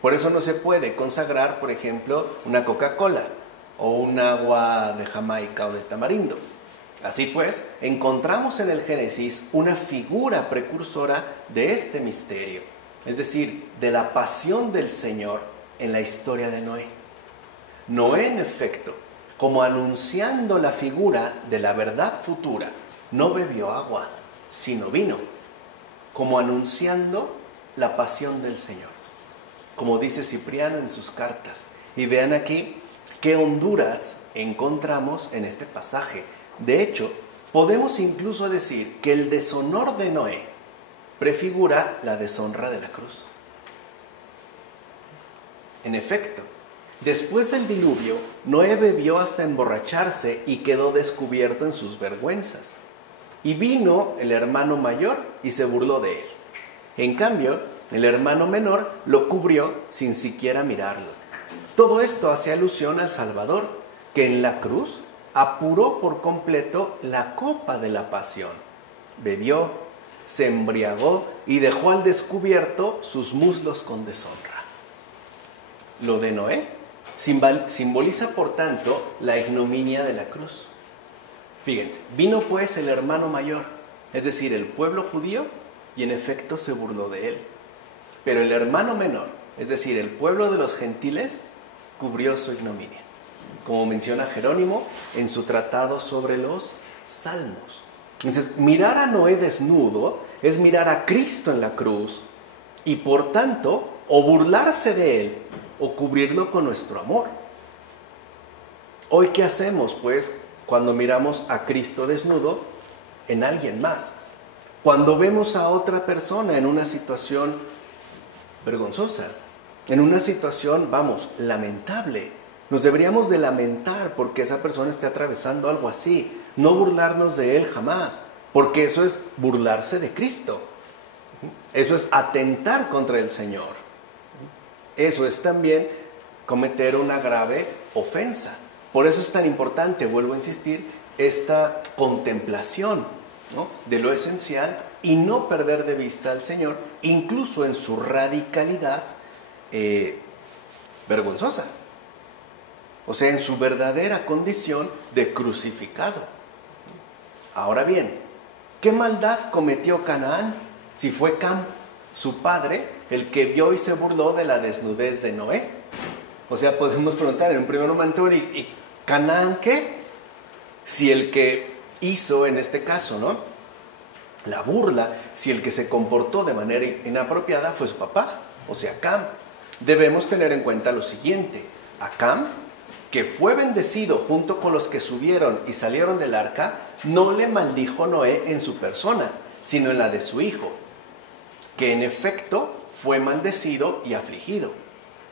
Por eso no se puede consagrar, por ejemplo, una Coca-Cola o un agua de Jamaica o de tamarindo. Así pues, encontramos en el Génesis una figura precursora de este misterio, es decir, de la pasión del Señor en la historia de Noé. Noé, en efecto, como anunciando la figura de la verdad futura, no bebió agua, sino vino, como anunciando la pasión del Señor, como dice Cipriano en sus cartas. Y vean aquí qué honduras encontramos en este pasaje. De hecho, podemos incluso decir que el deshonor de Noé prefigura la deshonra de la cruz. En efecto, después del diluvio, Noé bebió hasta emborracharse y quedó descubierto en sus vergüenzas. Y vino el hermano mayor y se burló de él. En cambio, el hermano menor lo cubrió sin siquiera mirarlo. Todo esto hace alusión al Salvador, que en la cruz apuró por completo la copa de la pasión. Bebió, se embriagó y dejó al descubierto sus muslos con deshonra. Lo de Noé simboliza, por tanto, la ignominia de la cruz. Fíjense, vino pues el hermano mayor, es decir, el pueblo judío, y en efecto se burló de él. Pero el hermano menor, es decir, el pueblo de los gentiles, cubrió su ignominia, como menciona Jerónimo en su tratado sobre los Salmos. Entonces, mirar a Noé desnudo es mirar a Cristo en la cruz y, por tanto, o burlarse de él o cubrirlo con nuestro amor. Hoy, ¿qué hacemos, pues, cuando miramos a Cristo desnudo en alguien más? Cuando vemos a otra persona en una situación vergonzosa, en una situación, lamentable, nos deberíamos de lamentar porque esa persona esté atravesando algo así, no burlarnos de él jamás, porque eso es burlarse de Cristo, eso es atentar contra el Señor, eso es también cometer una grave ofensa. Por eso es tan importante, vuelvo a insistir, esta contemplación, ¿no?, de lo esencial y no perder de vista al Señor, incluso en su radicalidad vergonzosa, o sea, en su verdadera condición de crucificado. Ahora bien, ¿qué maldad cometió Canaán si fue Cam, su padre, el que vio y se burló de la desnudez de Noé? O sea, podemos preguntar en un primer momento, ¿y Canaán qué? Si el que hizo en este caso, ¿no?, la burla, si el que se comportó de manera inapropiada fue su papá, o sea, Cam. Debemos tener en cuenta lo siguiente: a Cam, que fue bendecido junto con los que subieron y salieron del arca, no le maldijo Noé en su persona, sino en la de su hijo, que en efecto fue maldecido y afligido,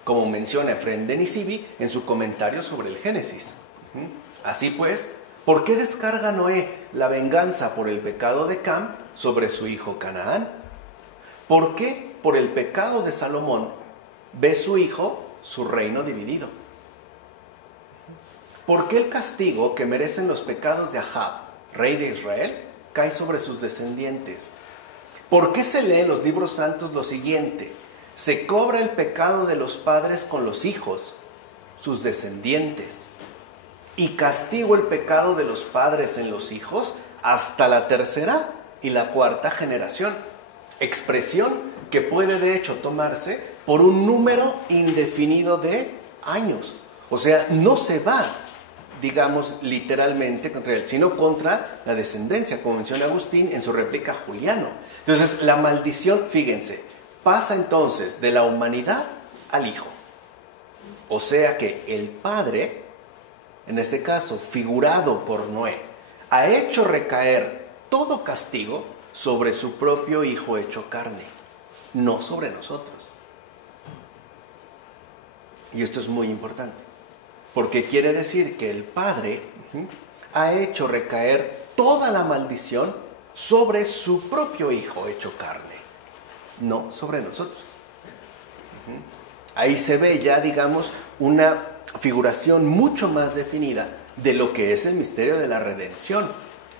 como menciona Efrén de Nisibi en su comentario sobre el Génesis. Así pues, ¿por qué descarga Noé la venganza por el pecado de Cam sobre su hijo Canaán? ¿Por qué por el pecado de Salomón ve su hijo su reino dividido? ¿Por qué el castigo que merecen los pecados de Ahab, rey de Israel, cae sobre sus descendientes? ¿Por qué se lee en los libros santos lo siguiente: se cobra el pecado de los padres con los hijos, sus descendientes, y castigo el pecado de los padres en los hijos hasta la tercera y la cuarta generación? Expresión que puede de hecho tomarse por un número indefinido de años. O sea, no se va, digamos, literalmente contra él, sino contra la descendencia, como menciona Agustín en su réplica a Juliano. Entonces, la maldición, fíjense, pasa entonces de la humanidad al hijo. O sea que el padre, en este caso figurado por Noé, ha hecho recaer todo castigo sobre su propio hijo hecho carne, no sobre nosotros. Y esto es muy importante, porque quiere decir que el Padre ha hecho recaer toda la maldición sobre su propio hijo hecho carne, no sobre nosotros. Ahí se ve ya, digamos, una figuración mucho más definida de lo que es el misterio de la redención.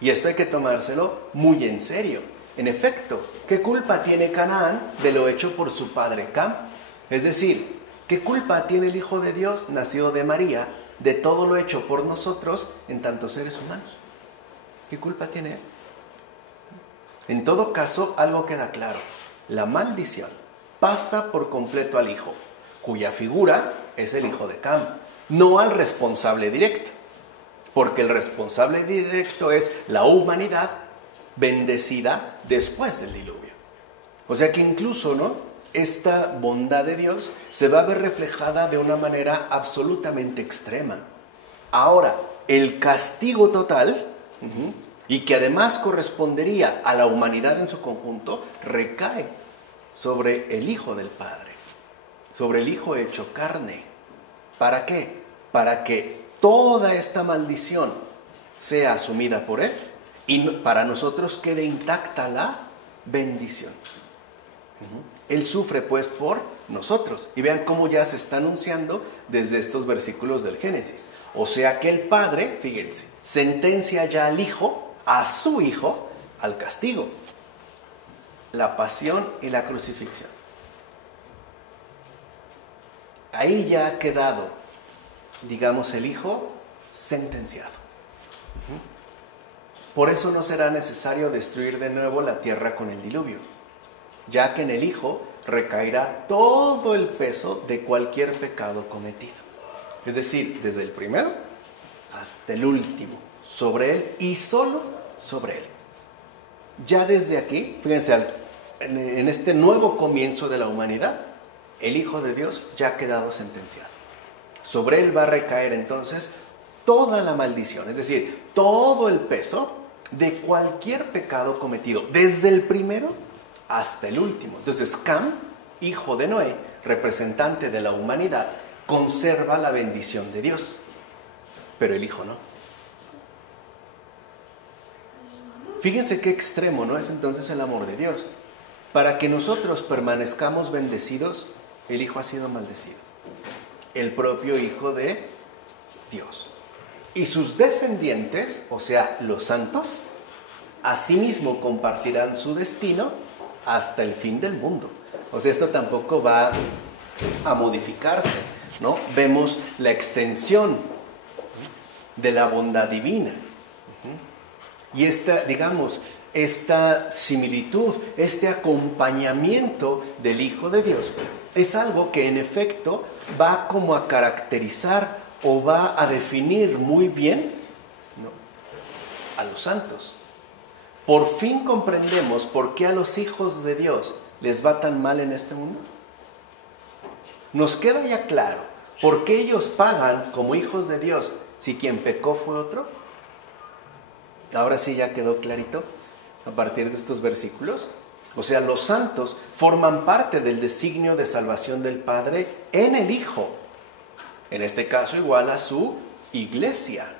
Y esto hay que tomárselo muy en serio. En efecto, ¿qué culpa tiene Canaán de lo hecho por su padre Cam? Es decir, ¿qué culpa tiene el Hijo de Dios, nacido de María, de todo lo hecho por nosotros en tantos seres humanos? ¿Qué culpa tiene él? En todo caso, algo queda claro: la maldición pasa por completo al Hijo, cuya figura es el hijo de Cam, no al responsable directo, porque el responsable directo es la humanidad bendecida después del diluvio. O sea que incluso, ¿no?, esta bondad de Dios se va a ver reflejada de una manera absolutamente extrema. Ahora, el castigo total, y que además correspondería a la humanidad en su conjunto, recae sobre el Hijo del Padre, sobre el Hijo hecho carne. ¿Para qué? Para que toda esta maldición sea asumida por Él y para nosotros quede intacta la bendición. Él sufre pues por nosotros. Y vean cómo ya se está anunciando desde estos versículos del Génesis. O sea que el Padre, fíjense, sentencia ya al Hijo, a su Hijo, al castigo, la pasión y la crucifixión. Ahí ya ha quedado, digamos, el Hijo sentenciado. Por eso no será necesario destruir de nuevo la tierra con el diluvio, ya que en el Hijo recaerá todo el peso de cualquier pecado cometido. Es decir, desde el primero hasta el último, sobre Él y solo sobre Él. Ya desde aquí, fíjense, en este nuevo comienzo de la humanidad, el Hijo de Dios ya ha quedado sentenciado. Sobre Él va a recaer entonces toda la maldición, es decir, todo el peso de cualquier pecado cometido, desde el primero hasta el último. Entonces Cam, hijo de Noé, representante de la humanidad, conserva la bendición de Dios, pero el Hijo no. Fíjense qué extremo, ¿no? Es entonces el amor de Dios. Para que nosotros permanezcamos bendecidos, el Hijo ha sido maldecido. El propio Hijo de Dios. Y sus descendientes, o sea, los santos, asimismo compartirán su destino hasta el fin del mundo. O sea, esto tampoco va a modificarse, ¿no? Vemos la extensión de la bondad divina. Y esta, digamos, esta similitud, este acompañamiento del Hijo de Dios, es algo que en efecto va como a caracterizar o va a definir muy bien, ¿no?, a los santos. Por fin comprendemos por qué a los hijos de Dios les va tan mal en este mundo. Nos queda ya claro por qué ellos pagan como hijos de Dios si quien pecó fue otro. Ahora sí ya quedó clarito a partir de estos versículos. O sea, los santos forman parte del designio de salvación del Padre en el Hijo. En este caso igual a su iglesia.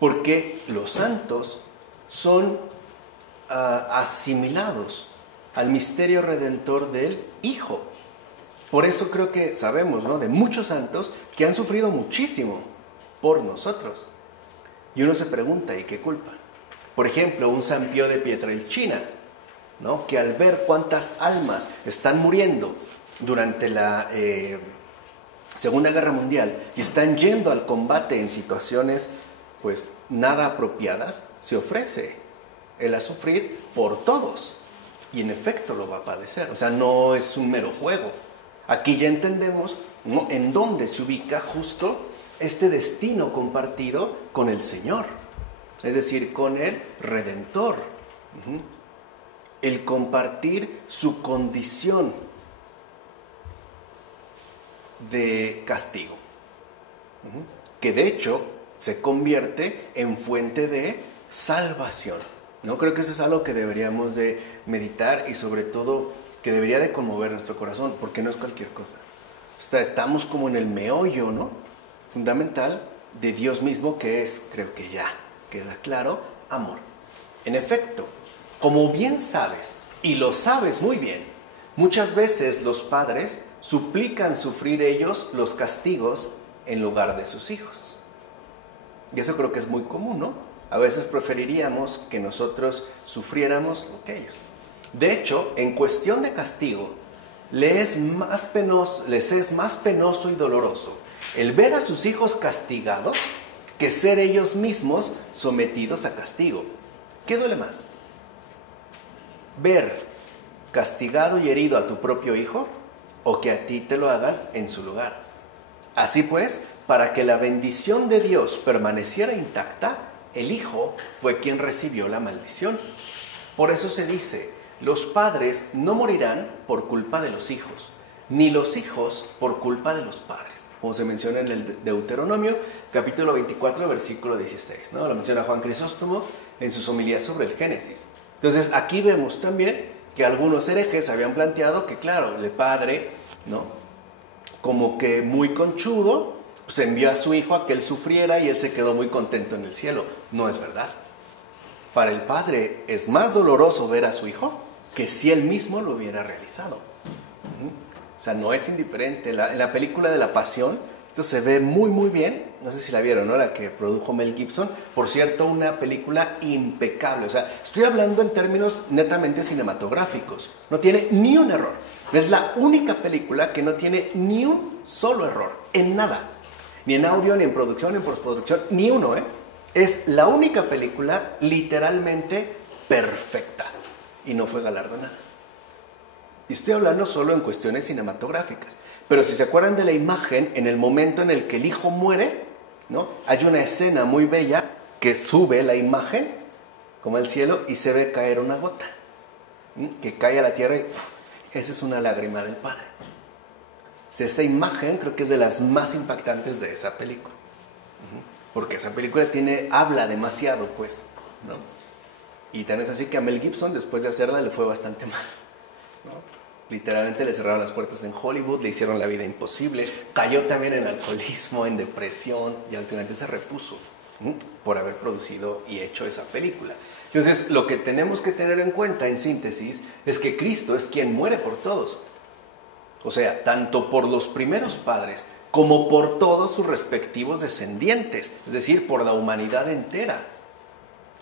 Porque los santos son asimilados al misterio redentor del Hijo. Por eso creo que sabemos, ¿no?, de muchos santos que han sufrido muchísimo por nosotros. Y uno se pregunta, ¿y qué culpa? Por ejemplo, un San Pío de Pietrelcina, ¿no?, que al ver cuántas almas están muriendo durante la Segunda Guerra Mundial y están yendo al combate en situaciones pues nada apropiadas, se ofrece él a sufrir por todos. Y en efecto lo va a padecer. O sea, no es un mero juego. Aquí ya entendemos, ¿no?, en dónde se ubica justo este destino compartido con el Señor. Es decir, con el Redentor. El compartir su condición de castigo. Que de hecho se convierte en fuente de salvación. No creo que eso es algo que deberíamos de meditar y sobre todo que debería de conmover nuestro corazón, porque no es cualquier cosa. Estamos como en el meollo, ¿no?, fundamental de Dios mismo, que es, creo que ya queda claro, amor. En efecto, como bien sabes, y lo sabes muy bien, muchas veces los padres suplican sufrir ellos los castigos en lugar de sus hijos. Y eso creo que es muy común, ¿no? A veces preferiríamos que nosotros sufriéramos lo que ellos. De hecho, en cuestión de castigo, les es más penoso y doloroso el ver a sus hijos castigados que ser ellos mismos sometidos a castigo. ¿Qué duele más? ¿Ver castigado y herido a tu propio hijo o que a ti te lo hagan en su lugar? Así pues, para que la bendición de Dios permaneciera intacta, el Hijo fue quien recibió la maldición. Por eso se dice, los padres no morirán por culpa de los hijos, ni los hijos por culpa de los padres. Como se menciona en el Deuteronomio, capítulo 24, versículo 16, ¿no? Lo menciona Juan Crisóstomo en sus homilías sobre el Génesis. Entonces, aquí vemos también que algunos herejes habían planteado que, claro, el padre, ¿no?, como que muy conchudo, pues envió a su hijo a que él sufriera y él se quedó muy contento en el cielo. No es verdad. para el padre es más doloroso ver a su hijo que si él mismo lo hubiera realizado. O sea, no es indiferente. En la película de La Pasión, esto se ve muy, muy bien. No sé si la vieron, ¿no? La que produjo Mel Gibson. Por cierto, una película impecable. O sea, estoy hablando en términos netamente cinematográficos. No tiene ni un error. Es la única película que no tiene ni un solo error. En nada. Ni en audio, ni en producción, ni en postproducción. Ni uno, ¿eh? Es la única película literalmente perfecta. Y no fue galardonada. Y estoy hablando solo en cuestiones cinematográficas. Pero si se acuerdan de la imagen, en el momento en el que el hijo muere, ¿no? Hay una escena muy bella que sube la imagen como al cielo y se ve caer una gota, que cae a la tierra y esa es una lágrima del padre. Esa imagen creo que es de las más impactantes de esa película, porque esa película habla demasiado, pues, ¿no? Y tan es así que a Mel Gibson, después de hacerla, le fue bastante mal, ¿no? Literalmente le cerraron las puertas en Hollywood, le hicieron la vida imposible, cayó también en alcoholismo, en depresión, y últimamente se repuso por haber producido y hecho esa película. Entonces, lo que tenemos que tener en cuenta, en síntesis, es que Cristo es quien muere por todos. O sea, tanto por los primeros padres como por todos sus respectivos descendientes, es decir, por la humanidad entera.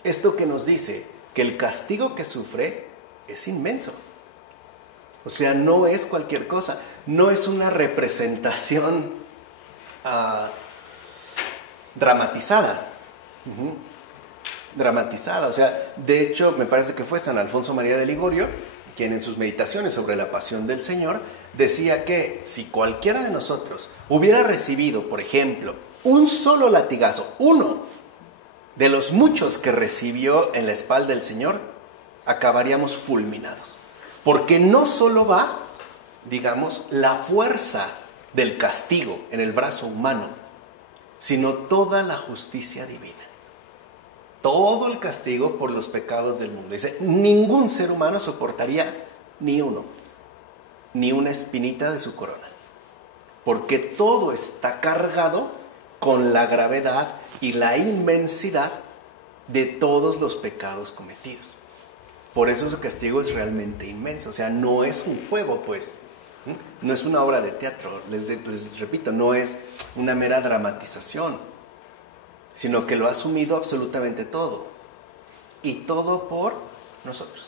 Esto que nos dice que el castigo que sufre es inmenso. O sea, no es cualquier cosa, no es una representación dramatizada. Dramatizada, o sea, de hecho, me parece que fue San Alfonso María de Ligorio quien en sus meditaciones sobre la pasión del Señor decía que si cualquiera de nosotros hubiera recibido, por ejemplo, un solo latigazo, uno de los muchos que recibió en la espalda del Señor, acabaríamos fulminados. Porque no solo va, digamos, la fuerza del castigo en el brazo humano, sino toda la justicia divina. Todo el castigo por los pecados del mundo. Dice, ningún ser humano soportaría ni uno, ni una espinita de su corona. Porque todo está cargado con la gravedad y la inmensidad de todos los pecados cometidos. Por eso su castigo es realmente inmenso. O sea, no es un juego, pues. No es una obra de teatro. Les repito, no es una mera dramatización, sino que lo ha asumido absolutamente todo. Y todo por nosotros.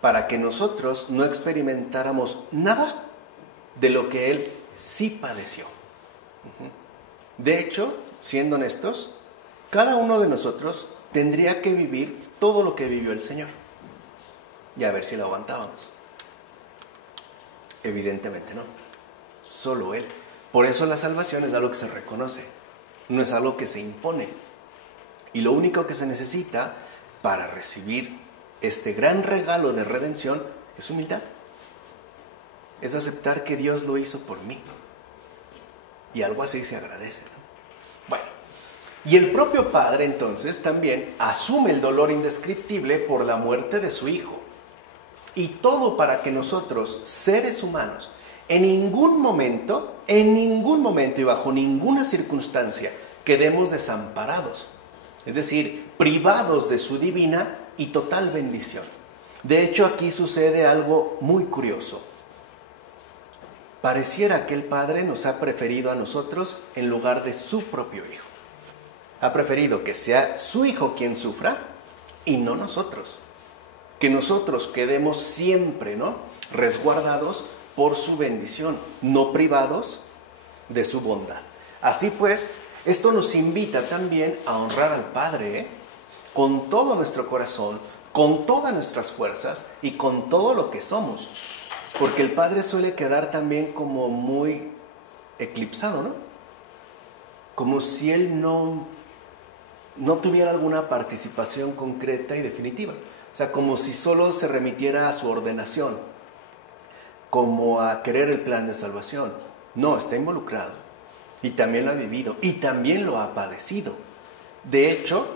Para que nosotros no experimentáramos nada de lo que Él sí padeció. De hecho, siendo honestos, cada uno de nosotros tendría que vivir todo lo que vivió el Señor. Y a ver si lo aguantábamos. Evidentemente no. Solo Él. Por eso la salvación es algo que se reconoce. No es algo que se impone. Y lo único que se necesita para recibir este gran regalo de redención es humildad. Es aceptar que Dios lo hizo por mí. Y algo así se agradece, ¿no? Bueno. Y el propio Padre entonces también asume el dolor indescriptible por la muerte de su Hijo. Y todo para que nosotros, seres humanos, en ningún momento y bajo ninguna circunstancia quedemos desamparados. Es decir, privados de su divina y total bendición. De hecho, aquí sucede algo muy curioso. Pareciera que el Padre nos ha preferido a nosotros en lugar de su propio Hijo. Ha preferido que sea su Hijo quien sufra y no nosotros. Que nosotros quedemos siempre, ¿no?, resguardados por su bendición, no privados de su bondad. Así pues, esto nos invita también a honrar al Padre, con todo nuestro corazón, con todas nuestras fuerzas y con todo lo que somos. Porque el Padre suele quedar también como muy eclipsado, ¿no? Como si Él no tuviera alguna participación concreta y definitiva. O sea, como si solo se remitiera a su ordenación, como a querer el plan de salvación. No, está involucrado. Y también lo ha vivido. Y también lo ha padecido. De hecho,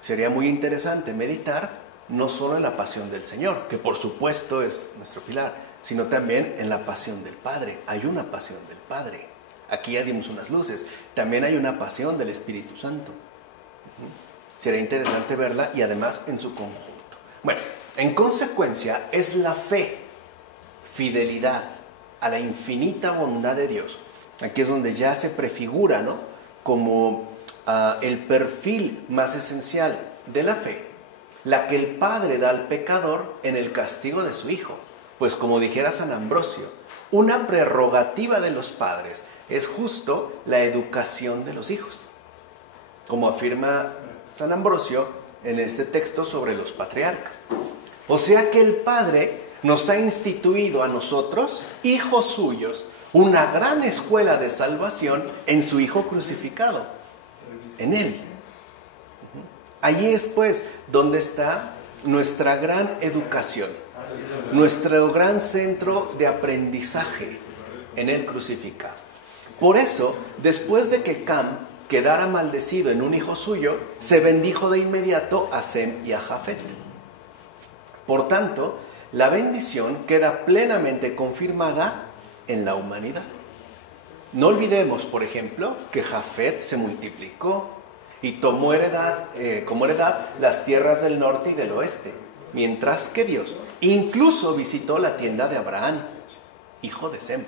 sería muy interesante meditar no solo en la pasión del Señor, que por supuesto es nuestro pilar, sino también en la pasión del Padre. Hay una pasión del Padre. Aquí ya dimos unas luces. También hay una pasión del Espíritu Santo. Sería interesante verla y además en su conjunto. Bueno, en consecuencia es la fe, fidelidad a la infinita bondad de Dios. Aquí es donde ya se prefigura, ¿no?, como el perfil más esencial de la fe, la que el Padre da al pecador en el castigo de su Hijo. Pues como dijera San Ambrosio, una prerrogativa de los padres es justo la educación de los hijos, como afirma San Ambrosio en este texto sobre los patriarcas. O sea que el Padre nos ha instituido a nosotros, hijos suyos, una gran escuela de salvación en su Hijo crucificado, en Él. Allí es pues donde está nuestra gran educación, nuestro gran centro de aprendizaje, en el crucificado. Por eso, después de que Cam quedara maldecido en un hijo suyo, se bendijo de inmediato a Sem y a Jafet. Por tanto, la bendición queda plenamente confirmada en la humanidad. No olvidemos, por ejemplo, que Jafet se multiplicó y tomó como heredad las tierras del norte y del oeste, mientras que Dios incluso visitó la tienda de Abraham, hijo de Sem.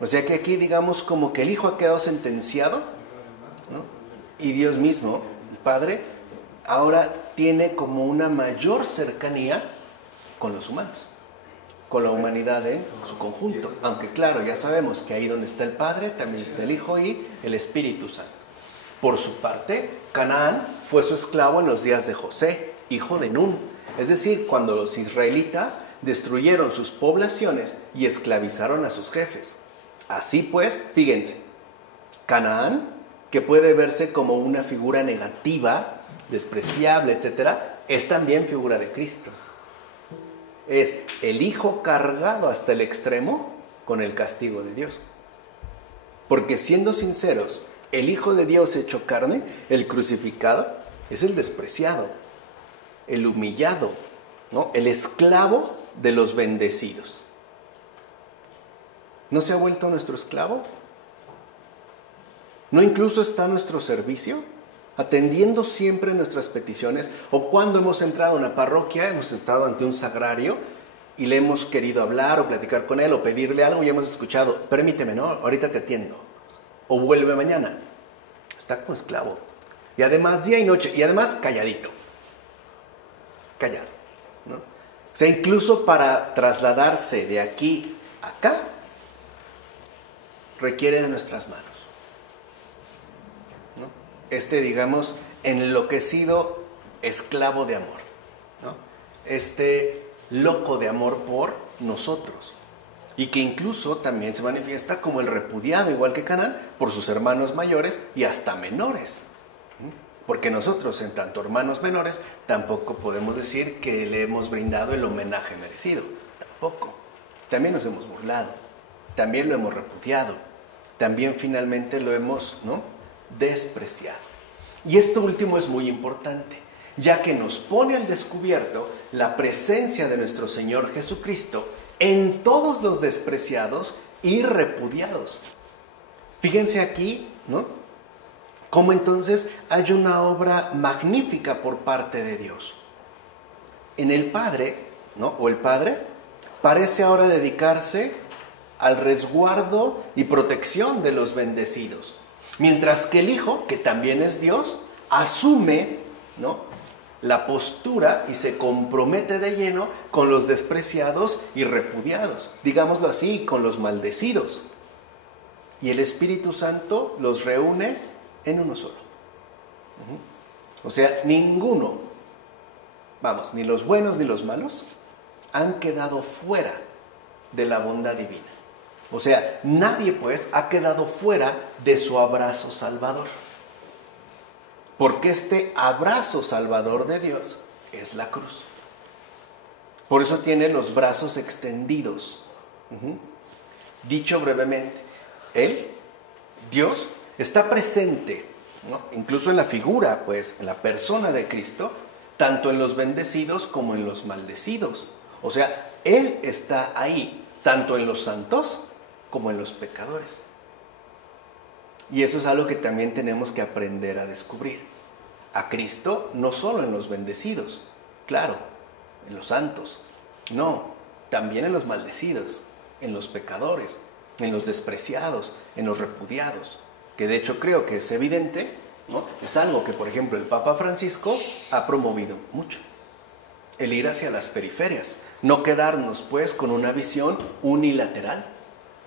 O sea que aquí digamos como que el hijo ha quedado sentenciado, ¿no?, y Dios mismo, el Padre, ahora tiene como una mayor cercanía con los humanos, con la humanidad en su conjunto. Aunque claro, ya sabemos que ahí donde está el Padre, también está el Hijo y el Espíritu Santo. Por su parte, Canaán fue su esclavo en los días de José, hijo de Nun. Es decir, cuando los israelitas destruyeron sus poblaciones y esclavizaron a sus jefes. Así pues, fíjense, Canaán, que puede verse como una figura negativa, despreciable, etc., es también figura de Cristo. Es el Hijo cargado hasta el extremo con el castigo de Dios. Porque siendo sinceros, el Hijo de Dios hecho carne, el crucificado, es el despreciado, el humillado, ¿no?, el esclavo de los bendecidos. ¿No se ha vuelto nuestro esclavo? ¿No incluso está a nuestro servicio, atendiendo siempre nuestras peticiones? O cuando hemos entrado a una parroquia, hemos estado ante un sagrario y le hemos querido hablar o platicar con él o pedirle algo y hemos escuchado: permíteme, no, ahorita te atiendo, o vuelve mañana. Está como esclavo. Y además día y noche, y además calladito. Callado, ¿no? O sea, incluso para trasladarse de aquí a acá, requiere de nuestras manos, ¿no? Digamos, enloquecido esclavo de amor, ¿no? Loco de amor por nosotros. Y que incluso también se manifiesta como el repudiado, igual que Canaán, por sus hermanos mayores y hasta menores. Porque nosotros, en tanto hermanos menores, tampoco podemos decir que le hemos brindado el homenaje merecido. Tampoco. También nos hemos burlado. También lo hemos repudiado. También finalmente lo hemos, ¿no?, despreciado. Y esto último es muy importante, ya que nos pone al descubierto la presencia de nuestro Señor Jesucristo en todos los despreciados y repudiados. Fíjense aquí, ¿no?, cómo entonces hay una obra magnífica por parte de Dios. En el Padre, ¿no?, o el Padre, parece ahora dedicarse al resguardo y protección de los bendecidos, mientras que el Hijo, que también es Dios, asume, ¿no?, la postura y se compromete de lleno con los despreciados y repudiados, digámoslo así, con los maldecidos. Y el Espíritu Santo los reúne en uno solo. O sea, ninguno, ni los buenos ni los malos, han quedado fuera de la bondad divina. O sea, nadie pues ha quedado fuera de su abrazo salvador. Porque este abrazo salvador de Dios es la cruz. Por eso tiene los brazos extendidos. Dicho brevemente, Él, Dios, está presente, ¿no?, incluso en la figura, pues, en la persona de Cristo, tanto en los bendecidos como en los maldecidos. O sea, Él está ahí, tanto en los santos como en los pecadores. Y eso es algo que también tenemos que aprender a descubrir. a Cristo no solo en los bendecidos, claro, en los santos, no, también en los maldecidos, en los pecadores, en los despreciados, en los repudiados, que de hecho creo que es evidente, ¿no? Es algo que, por ejemplo, el Papa Francisco ha promovido mucho, el ir hacia las periferias, no quedarnos pues con una visión unilateral,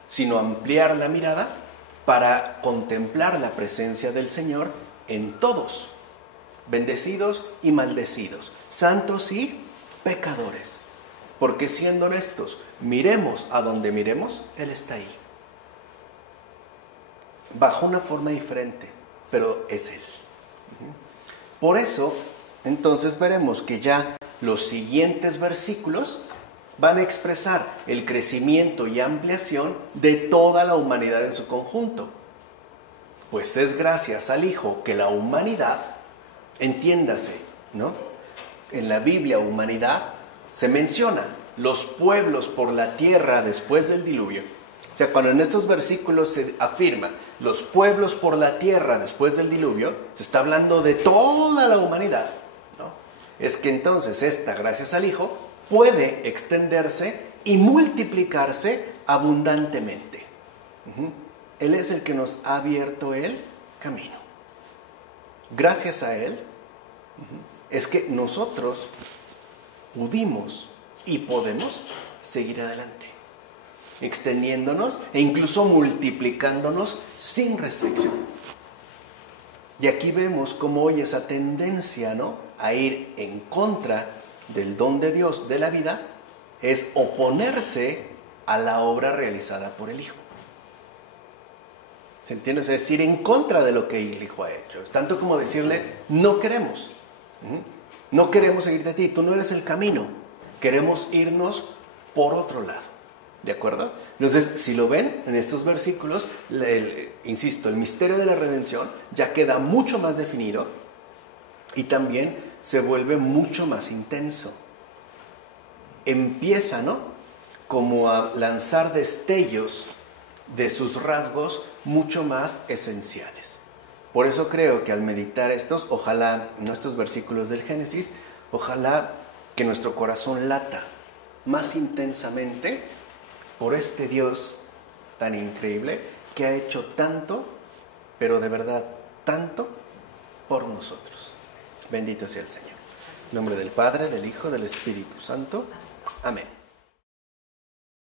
sino ampliar la mirada para contemplar la presencia del Señor en todos, bendecidos y maldecidos, santos y pecadores. Porque siendo honestos, miremos a donde miremos, Él está ahí. Bajo una forma diferente, pero es Él. Por eso, entonces veremos que ya los siguientes versículos van a expresar el crecimiento y ampliación de toda la humanidad en su conjunto. Pues es gracias al Hijo que la humanidad, entiéndase, ¿no? En la Biblia, humanidad, se menciona los pueblos por la tierra después del diluvio. O sea, cuando en estos versículos se afirma los pueblos por la tierra después del diluvio, se está hablando de toda la humanidad, ¿no? Es que entonces esta, gracias al Hijo, puede extenderse y multiplicarse abundantemente. Él es el que nos ha abierto el camino. Gracias a Él es que nosotros pudimos y podemos seguir adelante, extendiéndonos e incluso multiplicándonos sin restricción. Y aquí vemos cómo hoy esa tendencia, ¿no?, a ir en contra del don de Dios de la vida es oponerse a la obra realizada por el Hijo. ¿Se entiende? Es decir, en contra de lo que el Hijo ha hecho. Es tanto como decirle, no queremos. No queremos seguirte a ti, tú no eres el camino. Queremos irnos por otro lado. ¿De acuerdo? Entonces, si lo ven en estos versículos, insisto, el misterio de la redención ya queda mucho más definido y también se vuelve mucho más intenso. Empieza, ¿no?, como a lanzar destellos de sus rasgos mucho más esenciales. Por eso creo que al meditar ojalá, estos versículos del Génesis, ojalá que nuestro corazón lata más intensamente por este Dios tan increíble que ha hecho tanto, pero de verdad tanto, por nosotros. Bendito sea el Señor. En nombre del Padre, del Hijo, del Espíritu Santo. Amén.